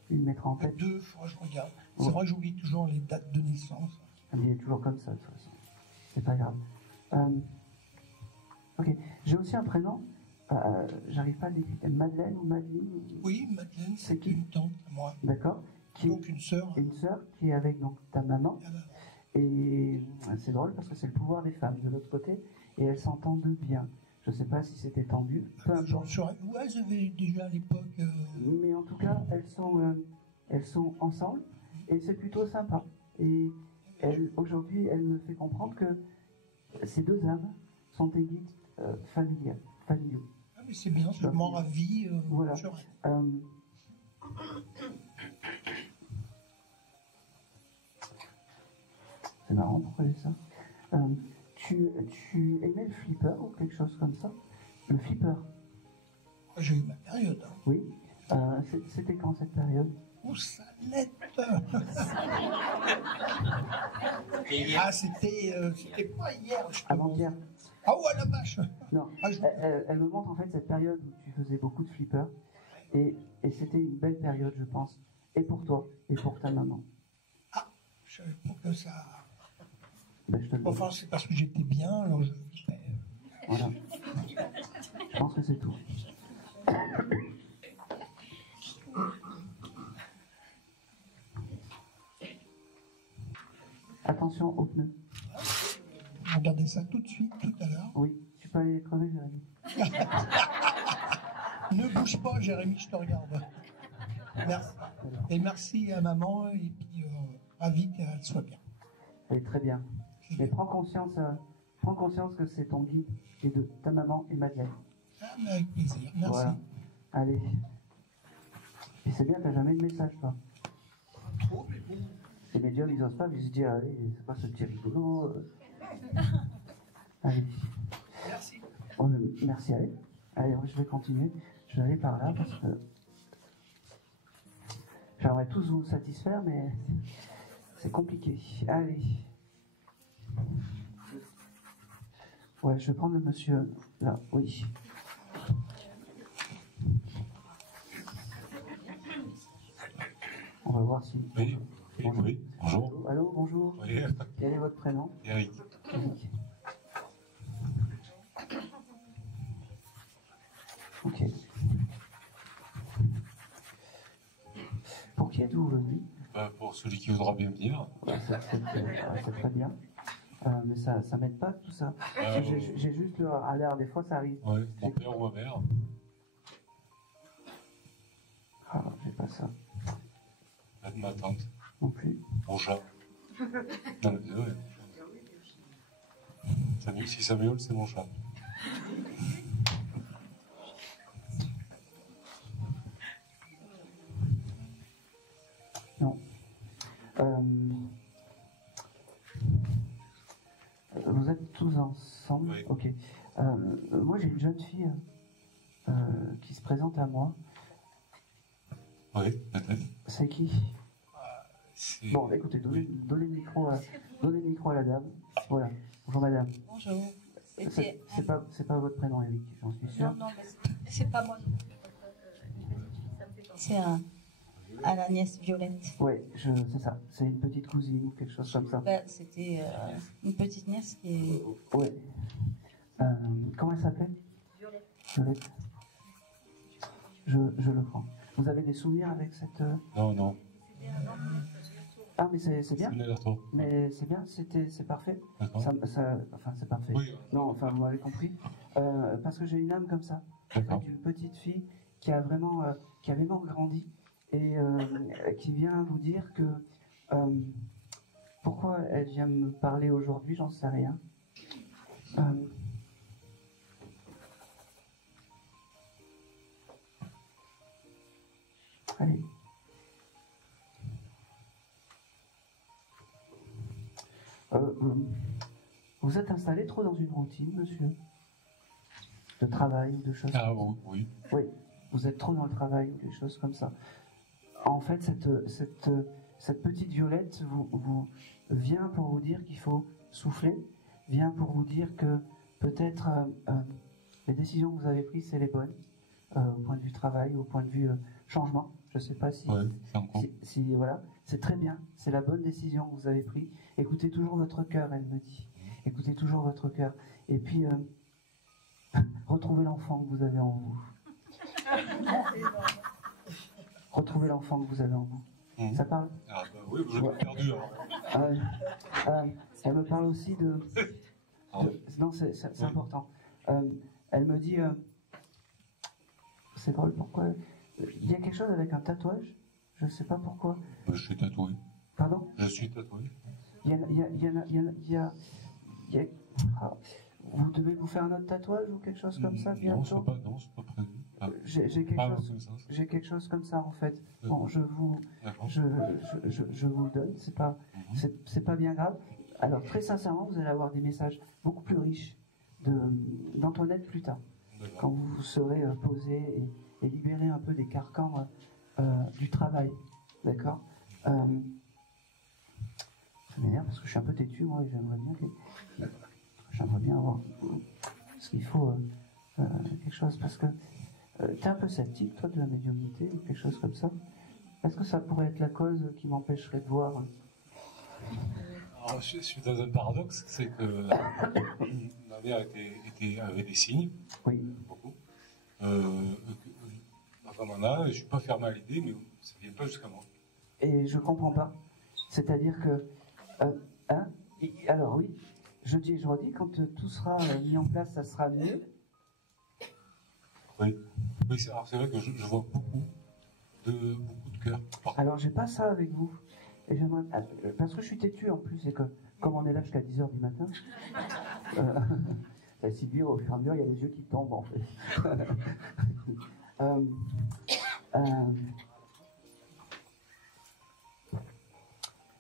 Tu le mettras en le tête. 2, il faudra que je regarde. C'est vrai que j'oublie toujours les dates de naissance. Il est toujours comme ça, de toute façon. C'est pas grave. Ok. J'ai aussi un prénom. J'arrive pas à l'écrire. Madeleine ou Madeleine? Oui, Madeleine, C'est c'est qui? une tante à moi. D'accord. Donc une sœur. Une sœur qui est avec donc ta maman. Ah ben, Et c'est drôle parce que c'est le pouvoir des femmes de l'autre côté et elles s'entendent bien. Je sais pas si c'était tendu. Peu j'en importe. saurais. Ouais, j'avais déjà à l'époque. Mais en tout cas, elles sont ensemble et c'est plutôt sympa. Et aujourd'hui, elle me fait comprendre que ces deux âmes sont des guides familiaux. Ah, mais c'est bien, je m'en ravis. Voilà. C'est marrant, pourquoi j'ai ça? Tu aimais le flipper ou quelque chose comme ça? Le flipper? J'ai eu ma période. Hein. Oui. C'était quand cette période? Oh, ça nette. Ah, c'était pas hier. Avant-hier. Ah ouais, la vache. Non. Ah, Elle me montre en fait cette période où tu faisais beaucoup de flipper. Et c'était une belle période, je pense. Et pour toi, et pour ta maman. Ah, je savais pas que ça... Ben, je te le dis. Enfin, c'est parce que j'étais bien, alors je flippais. Voilà. Je pense que c'est tout. Attention aux pneus. Regardez ça tout de suite, tout à l'heure. Oui, tu peux aller les crever, Jérémy. Ne bouge pas, Jérémy, je te regarde. Merci. Et merci à maman, et puis ravi qu'elle soit bien. Elle est très bien. Mais prends conscience que c'est ton guide et de ta maman et Madeleine. Ah, mais avec plaisir, merci. Voilà. Allez. Et c'est bien, t'as jamais de message, toi. Trop, mais bon. Les médiums, ils osent pas, ils se disent, allez, c'est pas ce petit rigolo. Allez. Merci. Oh, merci, allez. Allez, je vais continuer. Je vais aller par là parce que J'aimerais tous vous satisfaire, mais c'est compliqué. Allez. Ouais, je vais prendre le monsieur là, oui. On va voir si... Oui, Bonjour. oui, bonjour. Allô, bonjour. Oui, Quel est votre prénom? Eric. Eric. Ok. Pour qui êtes-vous venu? Pour celui qui voudra bien venir. Ouais, c'est très bien. Mais ça m'aide pas tout ça. J'ai juste le à l'air, des fois ça arrive. Oui, mon père ou ma mère. Ah, j'ai pas ça. Pas de ma tante. Non plus. Mon chat. Non, mais désolé. Si ça miaule, c'est mon chat. Non. Vous êtes tous ensemble? Oui. Ok. Moi j'ai une jeune fille qui se présente à moi. Oui, peut-être. C'est qui? Bon, écoutez, donnez le micro à la dame. Voilà. Bonjour madame. Bonjour. C'est pas votre prénom, Eric, j'en suis sûr. Non, c'est pas moi. C'est à la nièce Violette. Oui, c'est ça. C'est une petite cousine ou quelque chose comme ça. Ben, c'était une petite nièce qui est... Oui. Comment elle s'appelait? Violette. Violette. Je le prends. Vous avez des souvenirs avec cette... Non. Ah, mais c'est bien. C'est l'aller-retour. Mais c'est bien, c'est parfait. D'accord. Enfin, c'est parfait. Oui. Non, enfin, vous m'avez compris. Parce que j'ai une âme comme ça. D'accord. Avec une petite fille qui a vraiment grandi et qui vient vous dire que pourquoi elle vient me parler aujourd'hui, j'en sais rien. Allez. Vous êtes installé trop dans une routine, monsieur? De travail ou de choses Ah comme ça? oui. Oui, vous êtes trop dans le travail ou des choses comme ça. En fait, cette petite Violette vous vient pour vous dire qu'il faut souffler, vient pour vous dire que peut-être les décisions que vous avez prises, c'est les bonnes, au point de vue travail, au point de vue changement. Je ne sais pas si, Ouais, c'est en cours. si voilà, c'est très bien, c'est la bonne décision que vous avez prise. Écoutez toujours votre cœur, elle me dit. Écoutez toujours votre cœur. Et puis, retrouvez l'enfant que vous avez en vous. Retrouvez l'enfant que vous avez en vous. Mmh. Ça parle? Ah bah oui, je l'ai perdu alors. Elle me parle aussi de... Non, c'est Oui. important. Elle me dit... c'est drôle, pourquoi... Il y a quelque chose avec un tatouage. Je ne sais pas pourquoi. Je suis tatoué. Pardon? Je suis tatoué. Ah, vous devez vous faire un autre tatouage ou quelque chose comme ça bientôt? Non, c'est pas prévu. J'ai quelque chose comme ça en fait. Bon, je vous le donne. C'est pas bien grave. Alors très sincèrement, vous allez avoir des messages beaucoup plus riches d'Antoinette plus tard, quand vous serez posé et libéré un peu des carcans du travail, d'accord? Ça m'énerve parce que je suis un peu têtu moi et j'aimerais bien avoir ce qu'il faut quelque chose parce que t'es un peu sceptique toi de la médiumnité ou quelque chose comme ça. Est-ce que ça pourrait être la cause qui m'empêcherait de voir? Alors, je suis dans un paradoxe, c'est que ma mère avait des signes, Oui. beaucoup. Ma femme en a, je ne suis pas fermé à l'idée, mais ça ne vient pas jusqu'à moi. Et je comprends pas. C'est-à-dire que alors oui, je dis et je redis, quand tout sera mis en place, ça sera mieux. Oui, c'est vrai que je vois beaucoup de cœur. Alors j'ai pas ça avec vous. Et j'aimerais, parce que je suis têtu en plus, et que comme on est là jusqu'à 10h du matin, Sylvie, au fur et à mesure, il y a les yeux qui tombent en fait.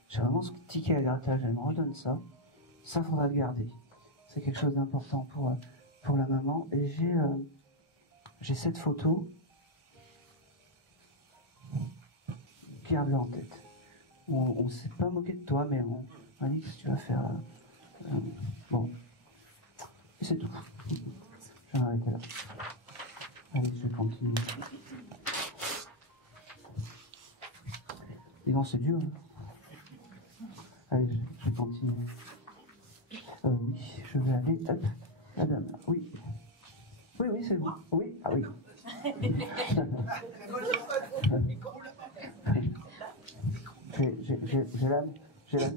J'ai vraiment ce ticket à grattage, elle me redonne ça. Ça, faudra le garder. C'est quelque chose d'important pour la maman. Et j'ai cette photo garde-le en tête. On ne s'est pas moqué de toi, mais on a dit que tu vas faire... bon. Et c'est tout. Je vais m'arrêter là. Allez, je vais continuer. Dis donc, c'est dur. Hein. Allez, je vais continuer. Oui, je vais aller... Hop, madame, oui. Oui, oui, c'est bon. Oui, ah oui. J'ai l'âme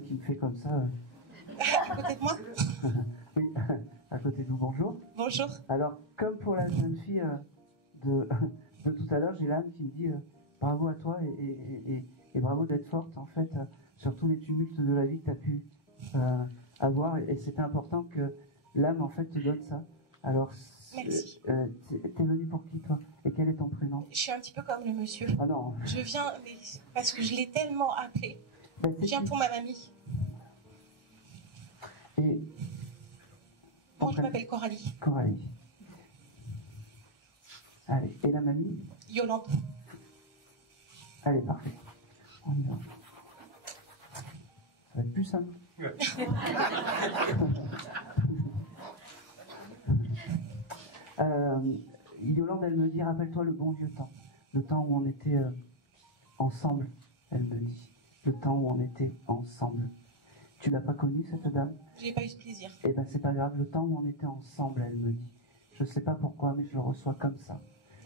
qui me fait comme ça. À côté de moi? Oui, à côté de vous, bonjour. Bonjour. Alors, comme pour la jeune fille de tout à l'heure, j'ai l'âme qui me dit bravo à toi et bravo d'être forte, en fait, sur tous les tumultes de la vie que tu as pu avoir. Et c'était important que l'âme, en fait, te donne ça. Alors, merci. T'es venu pour qui, toi? Et quel est ton prénom? Je suis un petit peu comme le monsieur. Ah non. Je viens, mais parce que je l'ai tellement appelé. Ben, Je viens pour ma mamie. Et Moi, je m'appelle Coralie. Coralie. Allez, et la mamie? Yolande. Allez, parfait. On y va. Ça va être plus simple. Yolande, elle me dit, rappelle-toi le bon vieux temps. Le temps où on était ensemble, elle me dit. Le temps où on était ensemble. Tu l'as pas connue, cette dame? Je n'ai pas eu ce plaisir. Eh ben, c'est pas grave. Le temps où on était ensemble, elle me dit. Je sais pas pourquoi, mais je le reçois comme ça.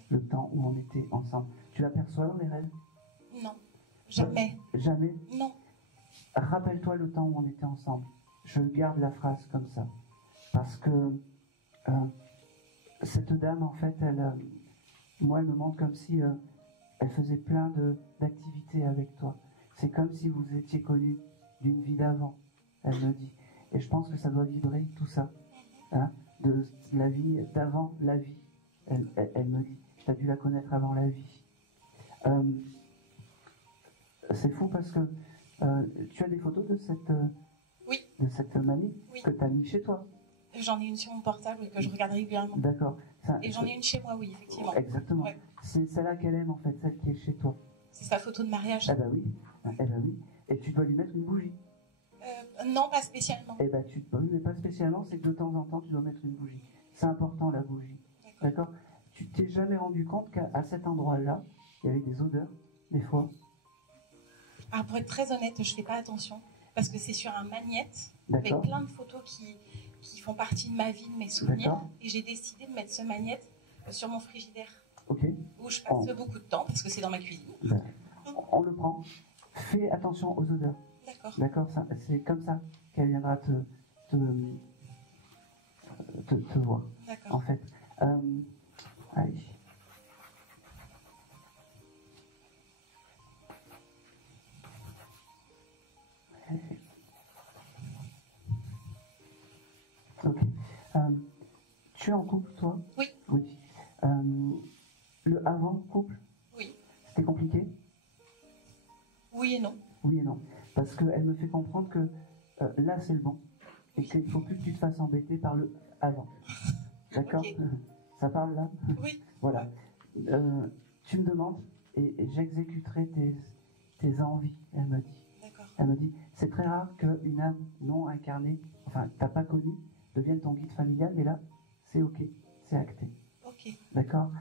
Le temps où on était ensemble. Tu l'aperçois dans les rêves? Non. Jamais. Jamais? Non. Rappelle-toi le temps où on était ensemble. Je garde la phrase comme ça. Parce que cette dame, en fait, moi, elle me montre comme si elle faisait plein d'activités avec toi. C'est comme si vous étiez connus d'une vie d'avant, elle me dit. Et je pense que ça doit vibrer, tout ça. Hein, de la vie d'avant la vie. Elle me dit. Tu as dû la connaître avant la vie. C'est fou parce que tu as des photos de oui. De cette mamie oui. que tu as mis chez toi. J'en ai une sur mon portable et que je regarde régulièrement. D'accord. Et j'en ai une chez moi, oui, effectivement. Exactement. Ouais. C'est celle-là qu'elle aime, en fait, celle qui est chez toi. C'est sa photo de mariage. Eh ben oui. Eh ben oui. Et tu dois lui mettre une bougie. Non, pas spécialement. Eh ben oui, mais pas spécialement, c'est que de temps en temps, tu dois mettre une bougie. C'est important, la bougie. D'accord. Tu t'es jamais rendu compte qu'à cet endroit-là, il y avait des odeurs, des fois? Alors, pour être très honnête, je fais pas attention. Parce que c'est sur un magnète, avec plein de photos qui font partie de ma vie, de mes souvenirs. Et j'ai décidé de mettre ce magnète sur mon frigidaire. Okay. Où je passe beaucoup de temps, parce que c'est dans ma cuisine. Ben, on le prend. Fais attention aux odeurs. D'accord. D'accord, c'est comme ça qu'elle viendra te voir. D'accord. En fait. Allez. Ok. Tu es en couple, toi? Oui. Oui. Le avant couple? Oui. C'était compliqué? Oui et non. Oui et non. Parce qu'elle me fait comprendre que là, c'est le bon. Et qu'il ne faut plus que tu te fasses embêter par le avant. D'accord? Okay. Ça parle là? Oui. Voilà. Tu me demandes et j'exécuterai tes envies, elle me dit. D'accord. Elle me dit, c'est très rare qu'une âme non incarnée, enfin, t'as pas connu, devienne ton guide familial, mais là, c'est ok, c'est acté. Ok. D'accord.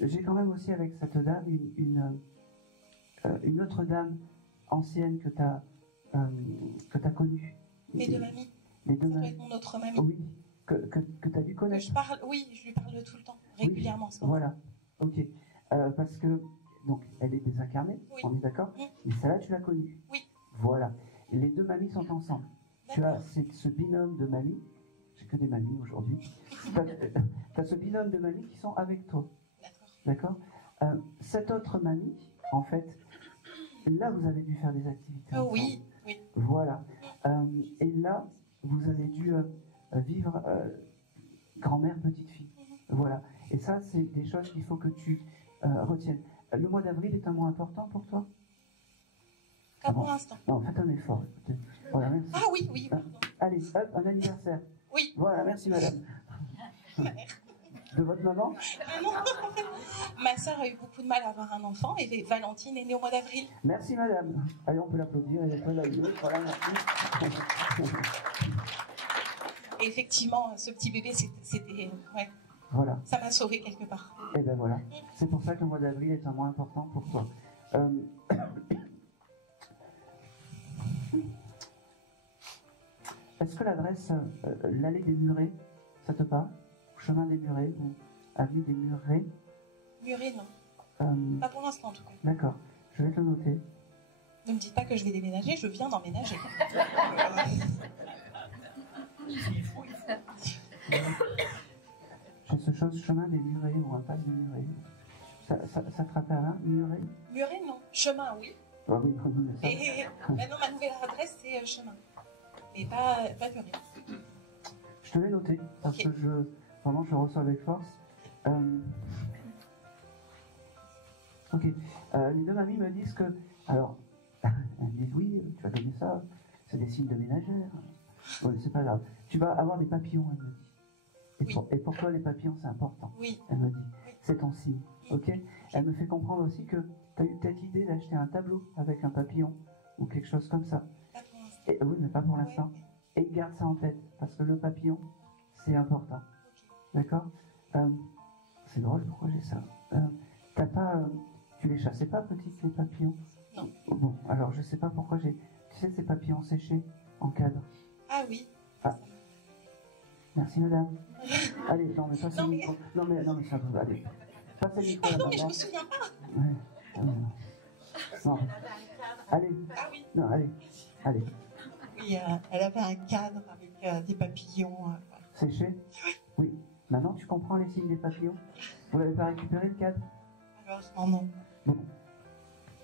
J'ai quand même aussi avec cette dame une autre dame ancienne que t'as connue. Les deux mamies. Les deux ça doit être mon autre mamie. Oui, que tu as dû connaître. Oui, je lui parle tout le temps, régulièrement. Oui, voilà, ok. Parce que, donc, elle est désincarnée, oui. On est d'accord, mais celle-là, tu l'as connue. Oui. Voilà. Les deux mamies sont ensemble. Tu as ce binôme de mamies, j'ai que des mamies aujourd'hui, tu as ce binôme de mamies qui sont avec toi. D'accord. Cette autre mamie, en fait, là, vous avez dû faire des activités. Oui, oui. Voilà. Et là, vous avez dû vivre grand-mère, petite-fille. Voilà. Et ça, c'est des choses qu'il faut que tu retiennes. Le mois d'avril est un mois important pour toi? Pas pour l'instant. Non, faites un effort. Voilà, merci. Ah oui, oui. Allez, hop, un anniversaire. Oui. Voilà, merci madame. De votre maman? Ah non. Ma sœur a eu beaucoup de mal à avoir un enfant et Valentine est née au mois d'avril. Merci madame. Allez, on peut l'applaudir. Elle est pas là. Voilà, merci. Et effectivement, ce petit bébé, c'était... Ouais. Voilà. Ça m'a sauvée quelque part. Et ben voilà. C'est pour ça que le mois d'avril est un mois important pour toi. Est-ce que l'adresse, l'allée des Murets, ça te parle? Chemin des Murets ou avenue des Murets? Murets, non. Pas pour l'instant, en tout cas. D'accord. Je vais te le noter. Ne me dites pas que je vais déménager, je viens d'emménager. J'ai ce chose, chemin des Murets ou impasse des Murets. Ça te rappelle, hein, Murets? Murets, non. Chemin, oui. Ah oui, ça. Et maintenant, ma nouvelle adresse, c'est chemin. Mais pas Murets. Je te l'ai noté, parce que vraiment, je reçois avec force. Ok. Les deux mamies me disent que... Alors, elles me disent, oui, tu vas donner ça, c'est des signes de ménagère. Oui, c'est pas grave. Tu vas avoir des papillons, elle me dit. Et pour toi, les papillons, c'est important. Oui. Elle me dit. C'est ton signe. Ok. Elle me fait comprendre aussi que tu as eu peut-être l'idée d'acheter un tableau avec un papillon ou quelque chose comme ça. Pas pour l'instant. Oui, mais pas pour l'instant. Ouais. Et garde ça en tête, parce que le papillon, c'est important. D'accord. C'est drôle, pourquoi j'ai ça? T'as pas... tu les chassais pas, petites, les papillons? Non. Bon, alors je sais pas pourquoi j'ai... Tu sais, ces papillons séchés en cadre. Ah oui. Ah. Merci madame. Allez, non mais passez le micro. Non mais ça va, allez. Passez le micro. Non mais je me souviens pas. Ouais. Non. Allez. Ah oui. Non, allez. Oui, elle avait un cadre avec des papillons. Séchés? Oui. Maintenant tu comprends les signes des papillons? Vous l'avez pas récupéré le cadre? Malheureusement non. Bon.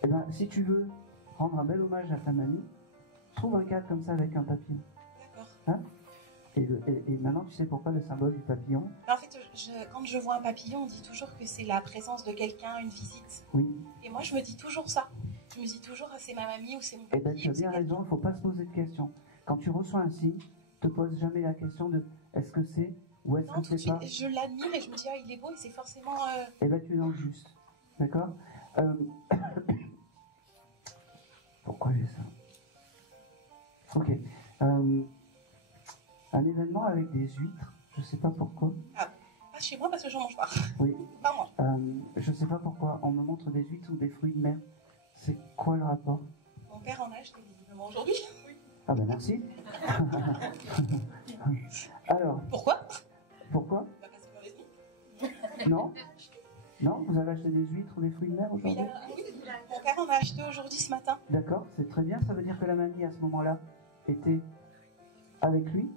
Eh ben, si tu veux rendre un bel hommage à ta mamie, trouve un cadre comme ça avec un papillon. D'accord. Hein? Et maintenant, tu sais pourquoi le symbole du papillon? En fait, quand je vois un papillon, on dit toujours que c'est la présence de quelqu'un, une visite. Oui. Et moi, je me dis toujours ça. Je me dis toujours, c'est ma mamie ou c'est mon Eh papy. bien, tu as bien raison, il ne faut pas se poser de questions. Quand tu reçois un signe, ne te pose jamais la question de est-ce que c'est ou est-ce que c'est pas. Je l'admire et je me dis, il est beau et c'est forcément... Eh bien, tu es dans le juste. D'accord? Pourquoi j'ai ça? Ok. Un événement avec des huîtres, je sais pas pourquoi. Ah, pas chez moi parce que j'en mange pas. Oui. Pas moi. Je sais pas pourquoi on me montre des huîtres ou des fruits de mer. C'est quoi le rapport? Mon père en a acheté visiblement aujourd'hui. Oui. Ah ben merci. Alors. Pourquoi? Pourquoi? Bah parce qu'on m'avait dit. Non? Non? Vous avez acheté des huîtres ou des fruits de mer aujourd'hui? Oui, mon père en a acheté aujourd'hui ce matin. D'accord, c'est très bien. Ça veut dire que la mamie à ce moment-là était avec lui.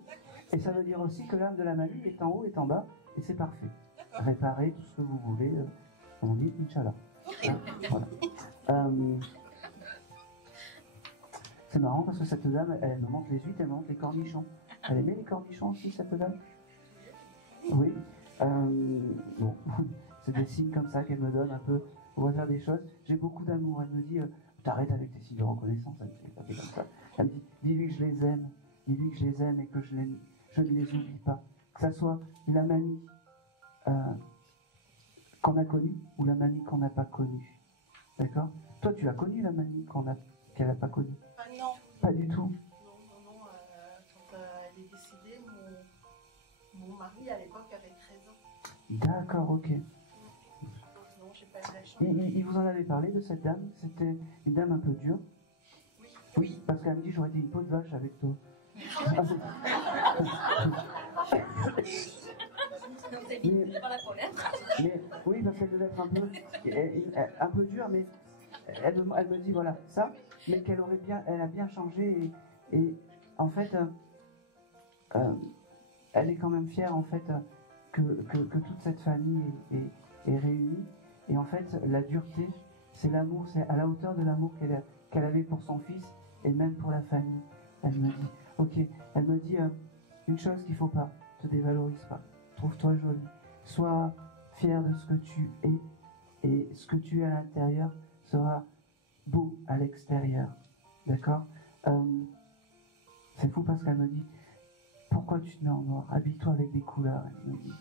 Et ça veut dire aussi que l'âme de la mamie est en haut, est en bas, et c'est parfait. Réparez tout ce que vous voulez, on dit Inch'Allah. Okay. Hein, voilà. C'est marrant parce que cette dame, elle me montre les huîtres, elle me montre les cornichons. Elle aimait les cornichons aussi, cette dame? Oui. Bon, c'est des signes comme ça qu'elle me donne un peu au hasard des choses. J'ai beaucoup d'amour. Elle me dit, t'arrêtes avec tes signes de reconnaissance. Elle me fait taper comme ça. Elle me dit, dis-lui que je les aime. Dis-lui que je les aime et que je ne les oublie pas. Que ça soit la mamie qu'on a connue ou la mamie qu'on n'a pas connue. D'accord? Toi, tu as connu la mamie qu'elle n'a pas connue? Non. Pas du tout? Non. Quand elle est décédée, mon mari, à l'époque, avait 13 ans. D'accord, ok. Non, j'ai pas eu la chance. Il vous en avait parlé de cette dame? C'était une dame un peu dure? Oui, parce qu'elle me dit, j'aurais été une peau de vache avec toi. mais oui, parce qu'elle devait être un peu dure, mais elle me dit voilà ça, mais elle a bien changé et en fait, elle est quand même fière en fait que toute cette famille est réunie et en fait la dureté, c'est l'amour, c'est à la hauteur de l'amour qu'elle avait pour son fils et même pour la famille. Elle me dit. Ok, elle me dit une chose qu'il ne faut pas, te dévalorise pas, trouve-toi jolie, sois fier de ce que tu es et ce que tu es à l'intérieur sera beau à l'extérieur, d'accord? C'est fou parce qu'elle me dit, pourquoi tu te mets en noir? Habille-toi avec des couleurs, elle me dit.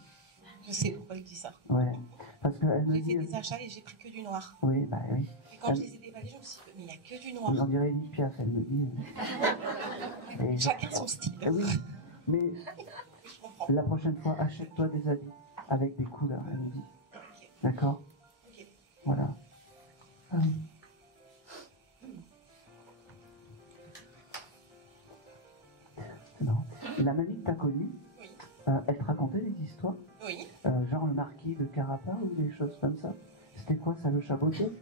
Je sais pourquoi il dit ça. Ouais. Parce qu'elle me J'ai dit... fait des achats et j'ai pris que du noir. Oui, bah oui. Et quand je les ai déballés, je me suis dit, mais il n'y a que du noir. On dirait Edith Piaf, elle me dit. Et chacun son style. Oui, mais la prochaine fois, achète-toi des habits avec des couleurs, elle me dit. Okay. D'accord? Okay. Voilà. Non. La mamie que t'as connue, oui. Elle te racontait des histoires? Oui. Genre le marquis de Carapa ou des choses comme ça? C'était quoi ça, le chaboté?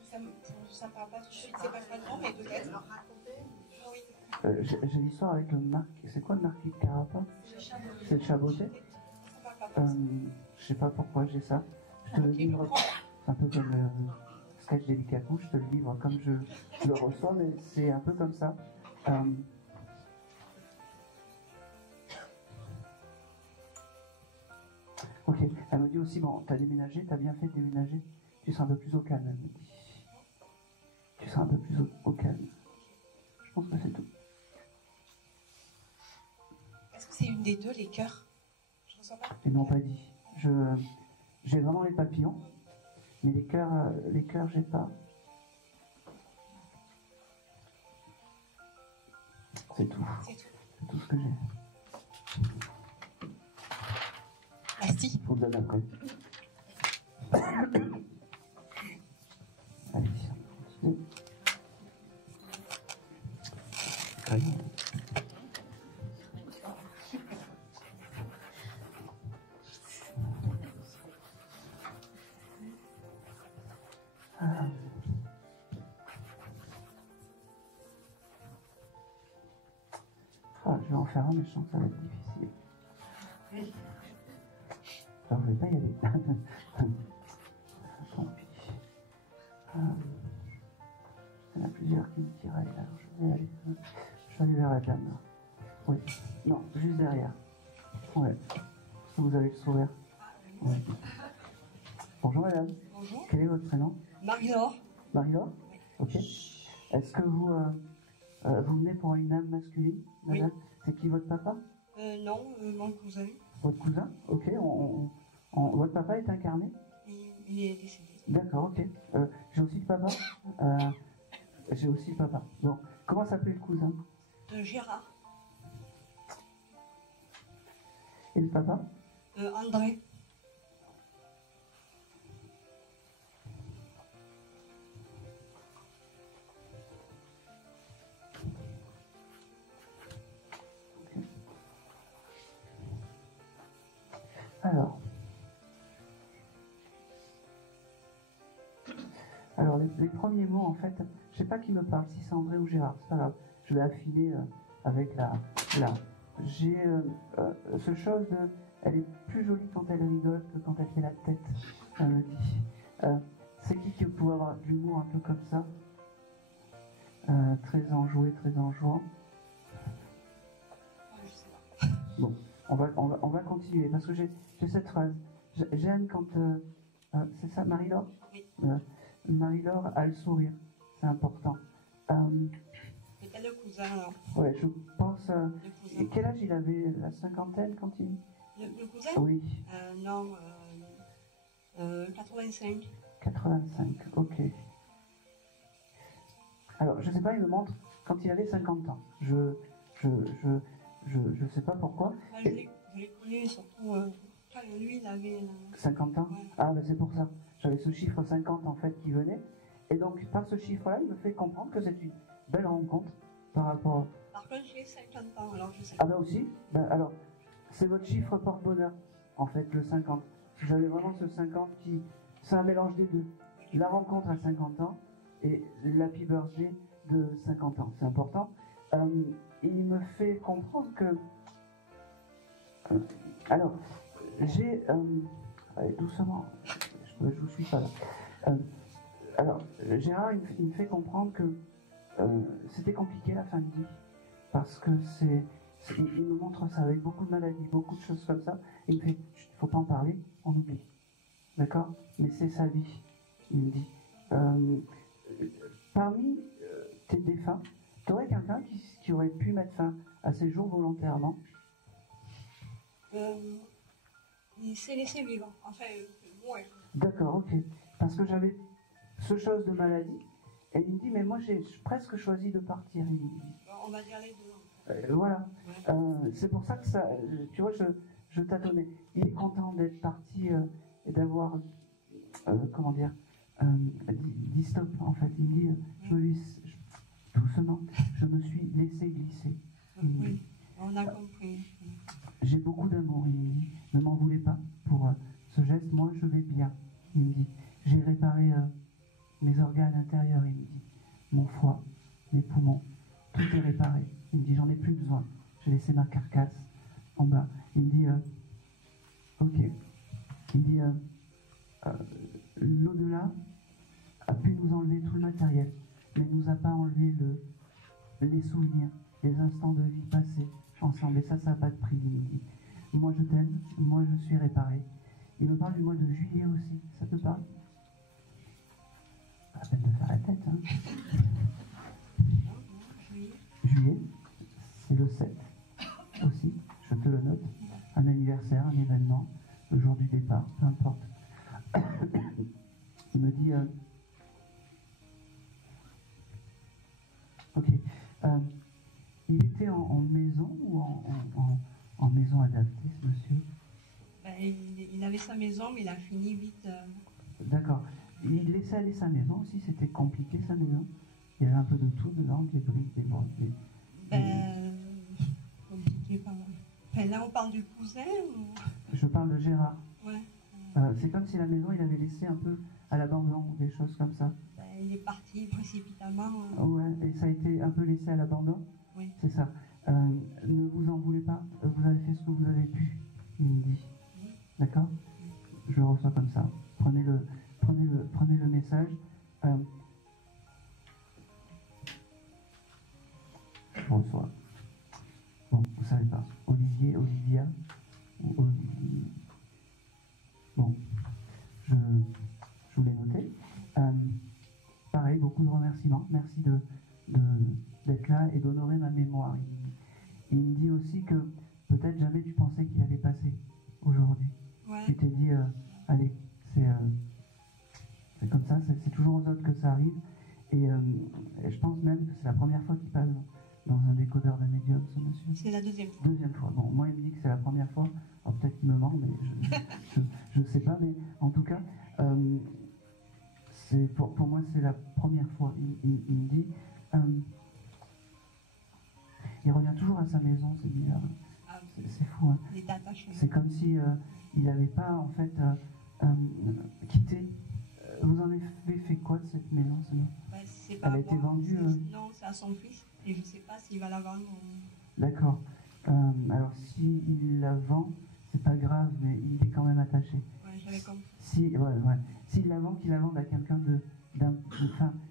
Ça me parle pas tout de suite, c'est pas flagrant, mais peut-être. Oui. J'ai l'histoire avec le marquis. C'est quoi le marquis de Carapa? C'est le chaboté? Je sais pas pourquoi j'ai ça. Je te le livre. C'est un peu comme le sketch d'Elicatou, je te le livre comme je le reçois, mais c'est un peu comme ça. Ok, elle me dit aussi, bon, t'as déménagé, t'as bien fait de déménager, tu seras un peu plus au calme, elle me dit. Tu seras un peu plus au calme. Je pense que c'est tout. Est-ce que c'est une des deux, les cœurs? Je reçois pas. Ils m'ont pas dit. J'ai vraiment les papillons, mais les cœurs, j'ai pas. C'est tout. C'est tout. C'est tout ce que j'ai. Merci. Je vous le donne après. Allez, continue. Crayon. Je vais en faire un, mais je sens que ça va être difficile. Alors, je vais pas y aller. Tant pis. Il y en a plusieurs qui me tiraient. Alors, je vais aller vers la dame. Oui. Non, juste derrière. Ouais. Vous avez le sourire. Ouais. Bonjour madame. Bonjour. Quel est votre prénom? Marie-Laure. Marie-Laure? Ok. Est-ce que vous venez pour une âme masculine, madame? Oui. C'est qui votre papa? Non, mon cousin. Votre cousin? Ok. Votre papa est incarné? Il est décédé. D'accord, ok. J'ai aussi le papa. J'ai aussi le papa. Bon. Comment s'appelait le cousin? Gérard. Et le papa? André. Alors les premiers mots, en fait, je sais pas qui me parle, si c'est André ou Gérard, c'est pas grave. Je vais affiner avec la. J'ai ce chose de. Elle est plus jolie quand elle rigole que quand elle fait la tête, elle me dit. C'est qui peut avoir de l'humour un peu comme ça? Très enjoué, très enjouant. Bon, on va continuer, parce que j'ai cette phrase. J'aime quand... c'est ça, Marie-Laure? Oui. Marie-Laure a le sourire, c'est important. Peut-être le cousin, alors. Ouais, je pense... Et quel âge il avait? La cinquantaine quand il... Le cousin? Oui. Non, 85. 85, ok. Alors, je sais pas, il me montre quand il avait 50 ans. Je sais pas pourquoi. Je l'ai connu surtout... lui, il avait... 50 ans? Ouais. Ah, ben c'est pour ça. J'avais ce chiffre 50 en fait qui venait. Et donc, par ce chiffre-là, il me fait comprendre que c'est une belle rencontre par rapport à... Par contre, j'ai 50 ans, alors je sais. Ah ben aussi? Ben, alors, c'est votre chiffre porte-bonheur, en fait, le 50. J'avais vraiment ce 50 qui... C'est un mélange des deux. La rencontre à 50 ans et l'happy birthday de 50 ans. C'est important. Il me fait comprendre que... alors, j'ai... allez, doucement, je vous suis pas là. Alors, Gérard, il me fait comprendre que c'était compliqué la fin de vie, parce que il me montre ça avec beaucoup de maladies, beaucoup de choses comme ça, et il me fait, il faut pas en parler, on oublie. D'accord? Mais c'est sa vie, il me dit. Parmi tes défunts, tu aurais quelqu'un qui aurait pu mettre fin à ses jours volontairement? Il s'est laissé vivre. Enfin, ouais. D'accord, ok. Parce que j'avais ce chose de maladie, et il me dit, mais moi j'ai presque choisi de partir. Il me dit. On va dire les deux. Voilà. C'est pour ça que ça, tu vois, je tâtonnais. Il est content d'être parti et d'avoir, comment dire, dit stop, en fait. Il me dit, doucement, je me suis laissé glisser. Oui, on a compris. J'ai beaucoup d'amour, il me dit. Ne m'en voulez pas pour ce geste, moi je vais bien. Il me dit, j'ai réparé mes organes intérieurs, il me dit. Mon foie, mes poumons, tout est réparé. Il me dit, j'en ai plus besoin. J'ai laissé ma carcasse en bas. Il me dit, ok. Il me dit, l'au-delà a pu nous enlever tout le matériel, mais nous a pas enlevé les souvenirs, les instants de vie passés ensemble. Et ça n'a pas de prix, il me dit. Moi je t'aime, moi je suis réparé. Il me parle du mois de juillet aussi, ça te parle? Pas la peine de faire la tête, hein. Juillet, c'est le 7 aussi, je te le note. Un anniversaire, un événement, le jour du départ, peu importe. Il me dit, ok, il était en maison ou en maison adaptée, ce monsieur? Ben, il avait sa maison, mais il a fini vite. D'accord. Il laissait aller sa maison aussi, c'était compliqué sa maison. Il y avait un peu de tout dedans, des briques, des brocs. Compliqué pas mal. Ben, là, on parle du cousin ou... Je parle de Gérard. Ouais. C'est comme si la maison, il avait laissé un peu à l'abandon, des choses comme ça. Ben, il est parti précipitamment. Ouais, et ça a été un peu laissé à l'abandon. Oui. C'est ça. Ne vous en voulez pas, vous avez fait ce que vous avez pu, il me dit. Oui. D'accord? Je le reçois comme ça. Prenez le message. Je reçois. Bon, vous savez pas. Olivier, Olivia, ou Olivier. Bon, je vous l'ai noté. Pareil, beaucoup de remerciements. Merci d'être là et d'honorer ma mémoire. Il me dit aussi que peut-être jamais tu pensais qu'il allait passer aujourd'hui. Ouais. Tu t'es dit, allez, c'est comme ça, c'est toujours aux autres que ça arrive. Et je pense même que c'est la première fois qu'il passe dans un décodeur de médium, ce monsieur. C'est la deuxième fois. Deuxième fois. Bon, moi, il me dit que c'est la première fois. Alors peut-être qu'il me ment, mais je sais pas. Mais en tout cas, pour moi, c'est la première fois. Il me dit... il revient toujours à sa maison, c'est bizarre. Ah, c'est fou. Hein. Il est attaché. C'est comme si il n'avait pas, en fait, quitté. Vous en avez fait quoi de cette maison? Elle a été vendue Non, c'est à son fils. Et je ne sais pas s'il va la vendre. D'accord. Alors, s'il la vend, c'est pas grave, mais il est quand même attaché. Ouais, j'avais compris. S'il la vend, qu'il la vende à quelqu'un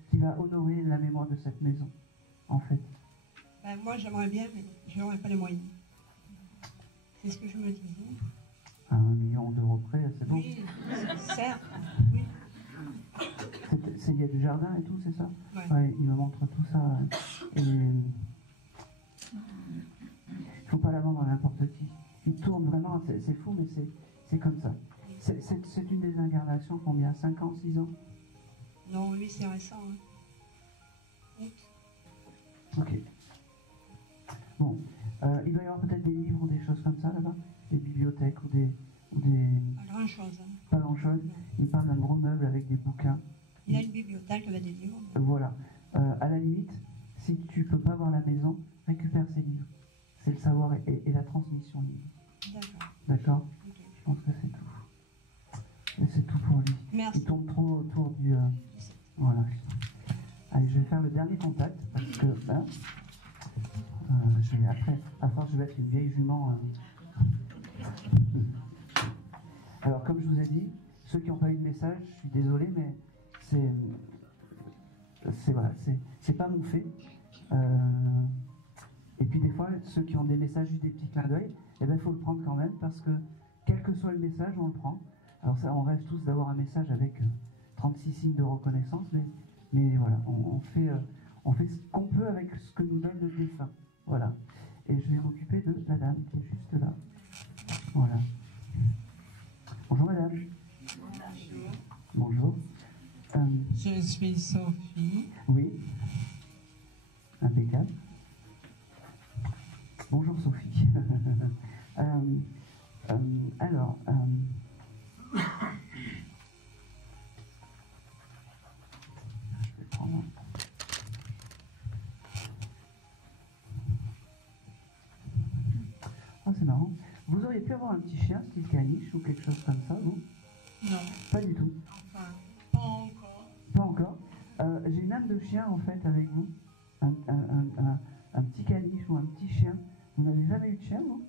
qui va honorer la mémoire de cette maison, en fait. Ben, moi, j'aimerais bien, mais je n'aurais pas les moyens. C'est ce que je me disais. À 1 million d'euros près, c'est bon? Oui, certes, oui. Il y a du jardin et tout, c'est ça? Ouais. Il me montre tout ça. Et il ne faut pas la vendre à n'importe qui. Il tourne vraiment, c'est fou, mais c'est comme ça. C'est une des incarnations, combien? 5 ans, 6 ans? Non, lui, c'est récent. Hein. Ok. Bon, il doit y avoir peut-être des livres ou des choses comme ça là-bas? Des bibliothèques ou des... Pas grand-chose. Hein. Pas grand-chose. Il parle d'un gros meuble avec des bouquins. Il a une bibliothèque avec des livres. Voilà. À la limite, si tu peux pas voir la maison, récupère ces livres. C'est le savoir et la transmission libre. D'accord. Okay. Je pense que c'est tout. Et c'est tout pour lui. Merci. Il tourne trop autour du... Voilà. Allez, je vais faire le dernier contact parce que... après, à force, je vais être une vieille jument. Alors, comme je vous ai dit, ceux qui n'ont pas eu de message, je suis désolé, mais c'est pas mon fait. Et puis des fois, ceux qui ont des messages, juste des petits clins d'œil, eh ben, faut le prendre quand même, parce que quel que soit le message, on le prend. Alors ça, on rêve tous d'avoir un message avec 36 signes de reconnaissance, mais voilà, on fait ce qu'on peut avec ce que nous donne le défunt. Voilà. Et je vais m'occuper de la dame qui est juste là. Voilà. suis Sophie. Oui. Impeccable. Bonjour Sophie. Alors, je vais prendre... Oh, c'est marrant. Vous auriez pu avoir un petit chien, style caniche ou quelque chose comme ça, vous? Non. Pas du tout. Enfin, pas encore. Pas encore. J'ai une âme de chien en fait avec vous. Un petit caniche ou un petit chien. Vous n'avez jamais eu de chien, vous?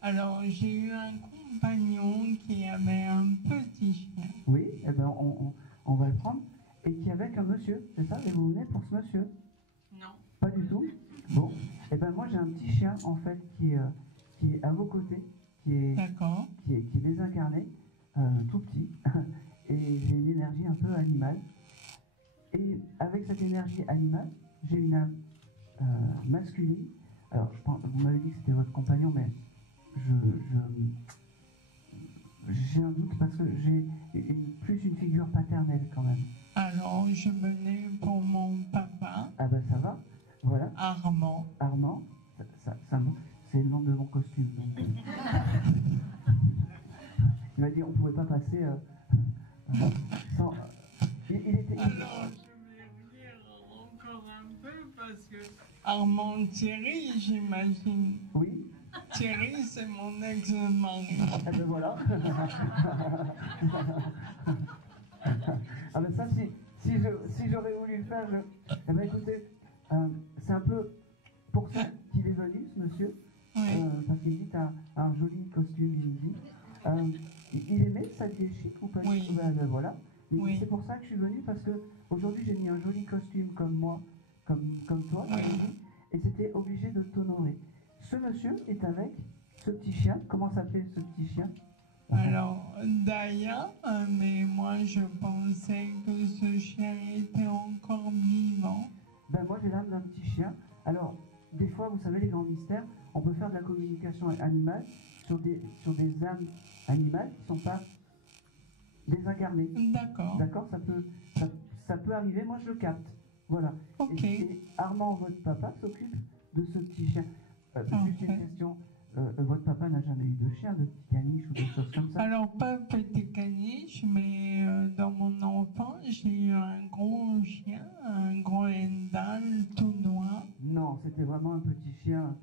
Alors, j'ai eu un compagnon qui avait un petit chien. Oui, eh ben on va le prendre. Et qui est avec un monsieur, c'est ça? Et vous venez pour ce monsieur? Non. Pas du tout? Bon, eh ben moi j'ai un petit chien en fait qui est à vos côtés, qui est désincarné, tout petit, et j'ai une énergie un peu animale. Et avec cette énergie animale, j'ai une âme masculine. Alors, vous m'avez dit que c'était votre compagnon, mais j'ai un doute parce que j'ai plus une figure paternelle quand même. Alors, je venais pour mon papa. Ah ben ça va, voilà. Armand. Armand, c'est le nom de mon costume. Donc, il m'a dit on pouvait pas passer sans... il était... Alors, je vais venir encore un peu parce que Armand Thierry, j'imagine. Oui. Thierry, c'est mon ex-mari. Ah ben voilà. Ah ben ça, si j'aurais voulu le faire, eh ben écoutez, c'est un peu pour ça qu'il est venu, ce monsieur. Oui. Parce qu'il dit t'as un joli costume, il me dit. Il aimait ça chic ou pas? Oui. Ben voilà. Oui. C'est pour ça que je suis venu, parce que aujourd'hui j'ai mis un joli costume comme moi, comme toi, oui. Et c'était obligé de t'honorer. Ce monsieur est avec ce petit chien. Comment s'appelait ce petit chien? Alors, Daya, mais moi je pensais que ce chien était encore vivant. Ben moi j'ai l'âme d'un petit chien. Alors, des fois, vous savez, les grands mystères, on peut faire de la communication animale sur des âmes animales qui ne sont pas désincarnées. D'accord. D'accord, ça peut arriver, moi je le capte. Voilà. Ok. Et Armand, votre papa, s'occupe de ce petit chien. Juste une question. Votre papa n'a jamais eu de chien, de petit caniche ou des choses comme ça? Alors, pas petit caniche, mais dans mon enfance, j'ai eu un gros chien, un gros Endal tout noir. Non, c'était vraiment un petit chien.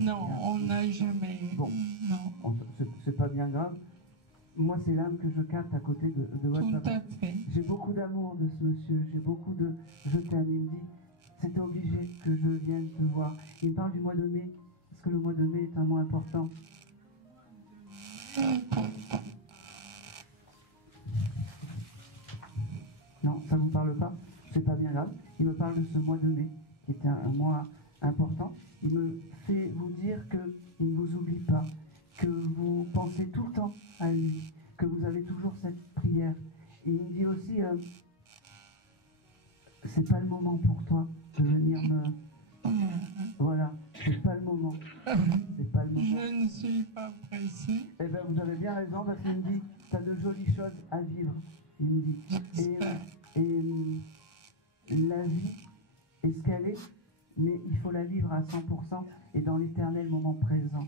Non, on n'a jamais eu. Bon, non. C'est pas bien grave. Moi, c'est l'âme que je capte à côté de votre papa. Tout à fait. J'ai beaucoup d'amour de ce monsieur, j'ai beaucoup de je t'aime. Il me dit, c'était obligé que je vienne te voir. Il me parle du mois de mai. Est-ce que le mois de mai est un mois important? Non, ça ne vous parle pas? C'est pas bien grave. Il me parle de ce mois de mai, qui était un mois important. Il me fait vous dire qu'il ne vous oublie pas, que vous pensez tout le temps à lui, que vous avez toujours cette prière. Il me dit aussi, c'est pas le moment pour toi de venir me... Voilà, c'est pas le moment. C'est pas le moment. Je ne suis pas pressée. Eh bien, vous avez bien raison, parce qu'il me dit, t'as de jolies choses à vivre. Il me dit. Et la vie est ce qu'elle est, mais il faut la vivre à 100% et dans l'éternel moment présent.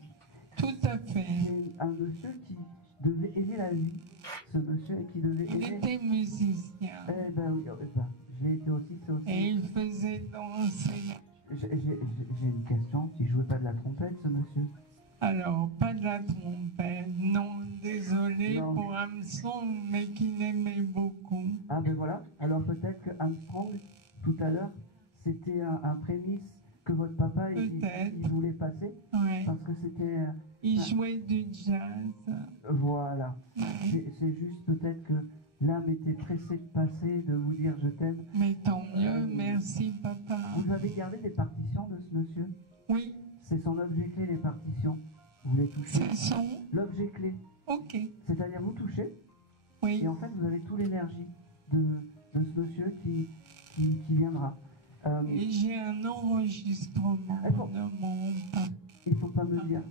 Tout à fait. C'est un monsieur qui devait aimer la vie, ce monsieur qui devait aimer... Il était musicien. Eh ben oui, je l'ai été aussi, c'est aussi... Et il faisait danser. J'ai une question, il jouait pas de la trompette, ce monsieur? Alors, pas de la trompette, non, désolé non. Pour Armstrong, mais qu'il aimait beaucoup. Ah ben voilà, alors peut-être que Armstrong, tout à l'heure, c'était un prémisse que votre papa il voulait passer, ouais. Parce que c'était... Il jouait du jazz. Voilà, c'est juste peut-être que l'âme était pressée de passer, de vous dire je t'aime. Mais tant mieux, merci papa. Vous avez gardé des partitions de ce monsieur? Oui. C'est son objet clé, les partitions. Vous les touchez? C'est son l'objet clé. Ok. C'est-à-dire vous touchez? Oui. Et en fait, vous avez toute l'énergie de ce monsieur qui viendra. Et j'ai un enregistrement de mon papa. Il ne faut pas me dire.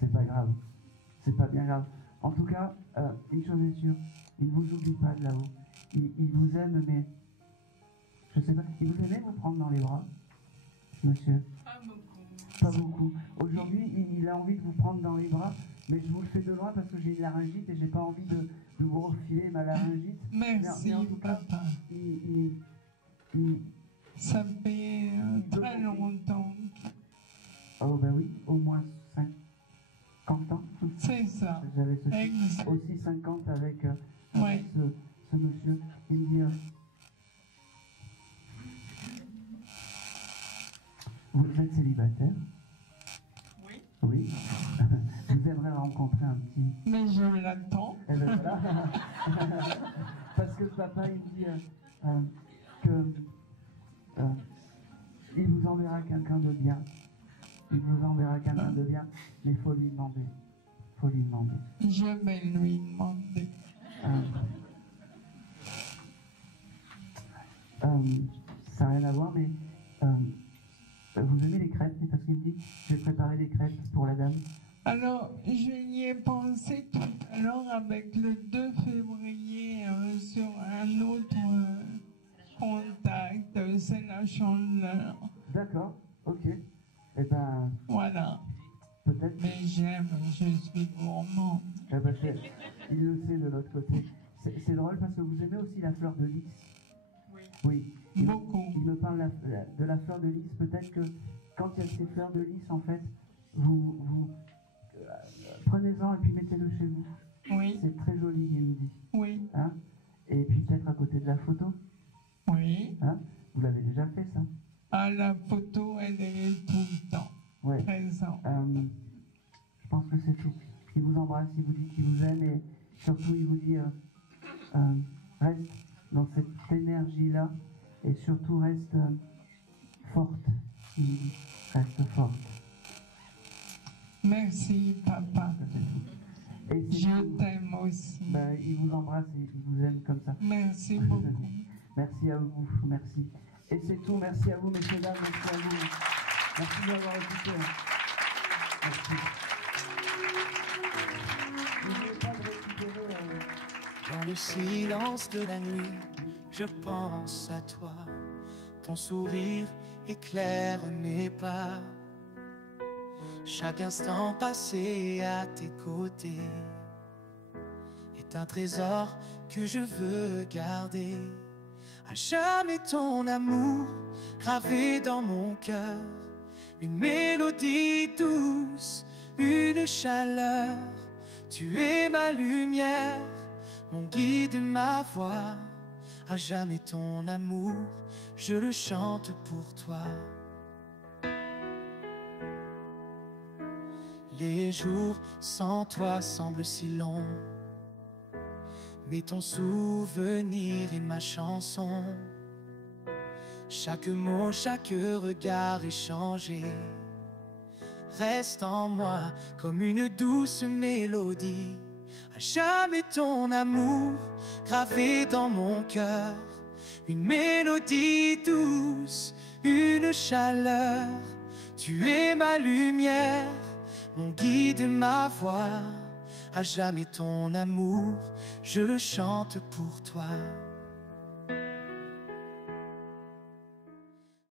C'est pas grave. C'est pas bien grave. En tout cas, une chose est sûre, il ne vous oublie pas de là-haut. il vous aime, mais je sais pas. Il vous aimait vous prendre dans les bras, monsieur? Pas beaucoup. Pas beaucoup. Aujourd'hui, il a envie de vous prendre dans les bras, mais je vous le fais de loin parce que j'ai une laryngite et j'ai pas envie de vous refiler ma laryngite. Merci, mais en tout cas, papa. Ça fait très longtemps. Oh ben oui, au moins 50 ans. C'est ça. J'avais aussi 50 avec, ce monsieur. Il me dit, vous êtes célibataire? Oui. Oui. Vous aimeriez rencontrer un petit... Mais je l'attends. Eh ben voilà. Parce que papa, il me dit il vous enverra quelqu'un de bien. Il vous enverra quelqu'un de bien, mais il faut lui demander. Faut lui demander. Je vais lui demander. Ça n'a rien à voir, mais vous aimez les crêpes? Parce qu'il me dit, je vais préparer des crêpes pour la dame. Alors, je y ai pensé tout à l'heure avec le 2 février sur un autre contact, c'est la chandeleur. D'accord, ok. Eh ben... Voilà. Peut-être... Mais j'aime, je suis gourmand. Eh ben, il le sait de l'autre côté. C'est drôle parce que vous aimez aussi la fleur de lys. Oui. Beaucoup. Il me parle de la fleur de lys. Peut-être que quand il y a ces fleurs de lys, en fait, vous prenez-en et puis mettez-le chez vous. Oui. C'est très joli, il me dit. Oui. Hein? Et puis peut-être à côté de la photo. Oui. Hein? Vous l'avez déjà fait, ça? Ah, la photo, elle est tout le temps présente. Je pense que c'est tout. Il vous embrasse, il vous dit qu'il vous aime et surtout il vous dit reste dans cette énergie-là et surtout reste forte. Il dit, reste forte. Merci, papa. Et je t'aime aussi. Ben, il vous embrasse et il vous aime comme ça. Merci beaucoup. Merci à vous, merci. Et c'est tout, merci à vous, messieurs, dames, merci à vous. Merci de m'avoir écouté. Merci. N'oubliez pas de récupérer... Dans le silence de la nuit, je pense à toi. Ton sourire éclaire mes pas. Chaque instant passé à tes côtés est un trésor que je veux garder. À jamais ton amour gravé dans mon cœur, une mélodie douce, une chaleur. Tu es ma lumière, mon guide et ma voix. À jamais ton amour, je le chante pour toi. Les jours sans toi semblent si longs, mais ton souvenir est ma chanson. Chaque mot, chaque regard échangé reste en moi comme une douce mélodie. À jamais ton amour gravé dans mon cœur, une mélodie douce, une chaleur. Tu es ma lumière, mon guide et ma voix. À jamais ton amour, je le chante pour toi.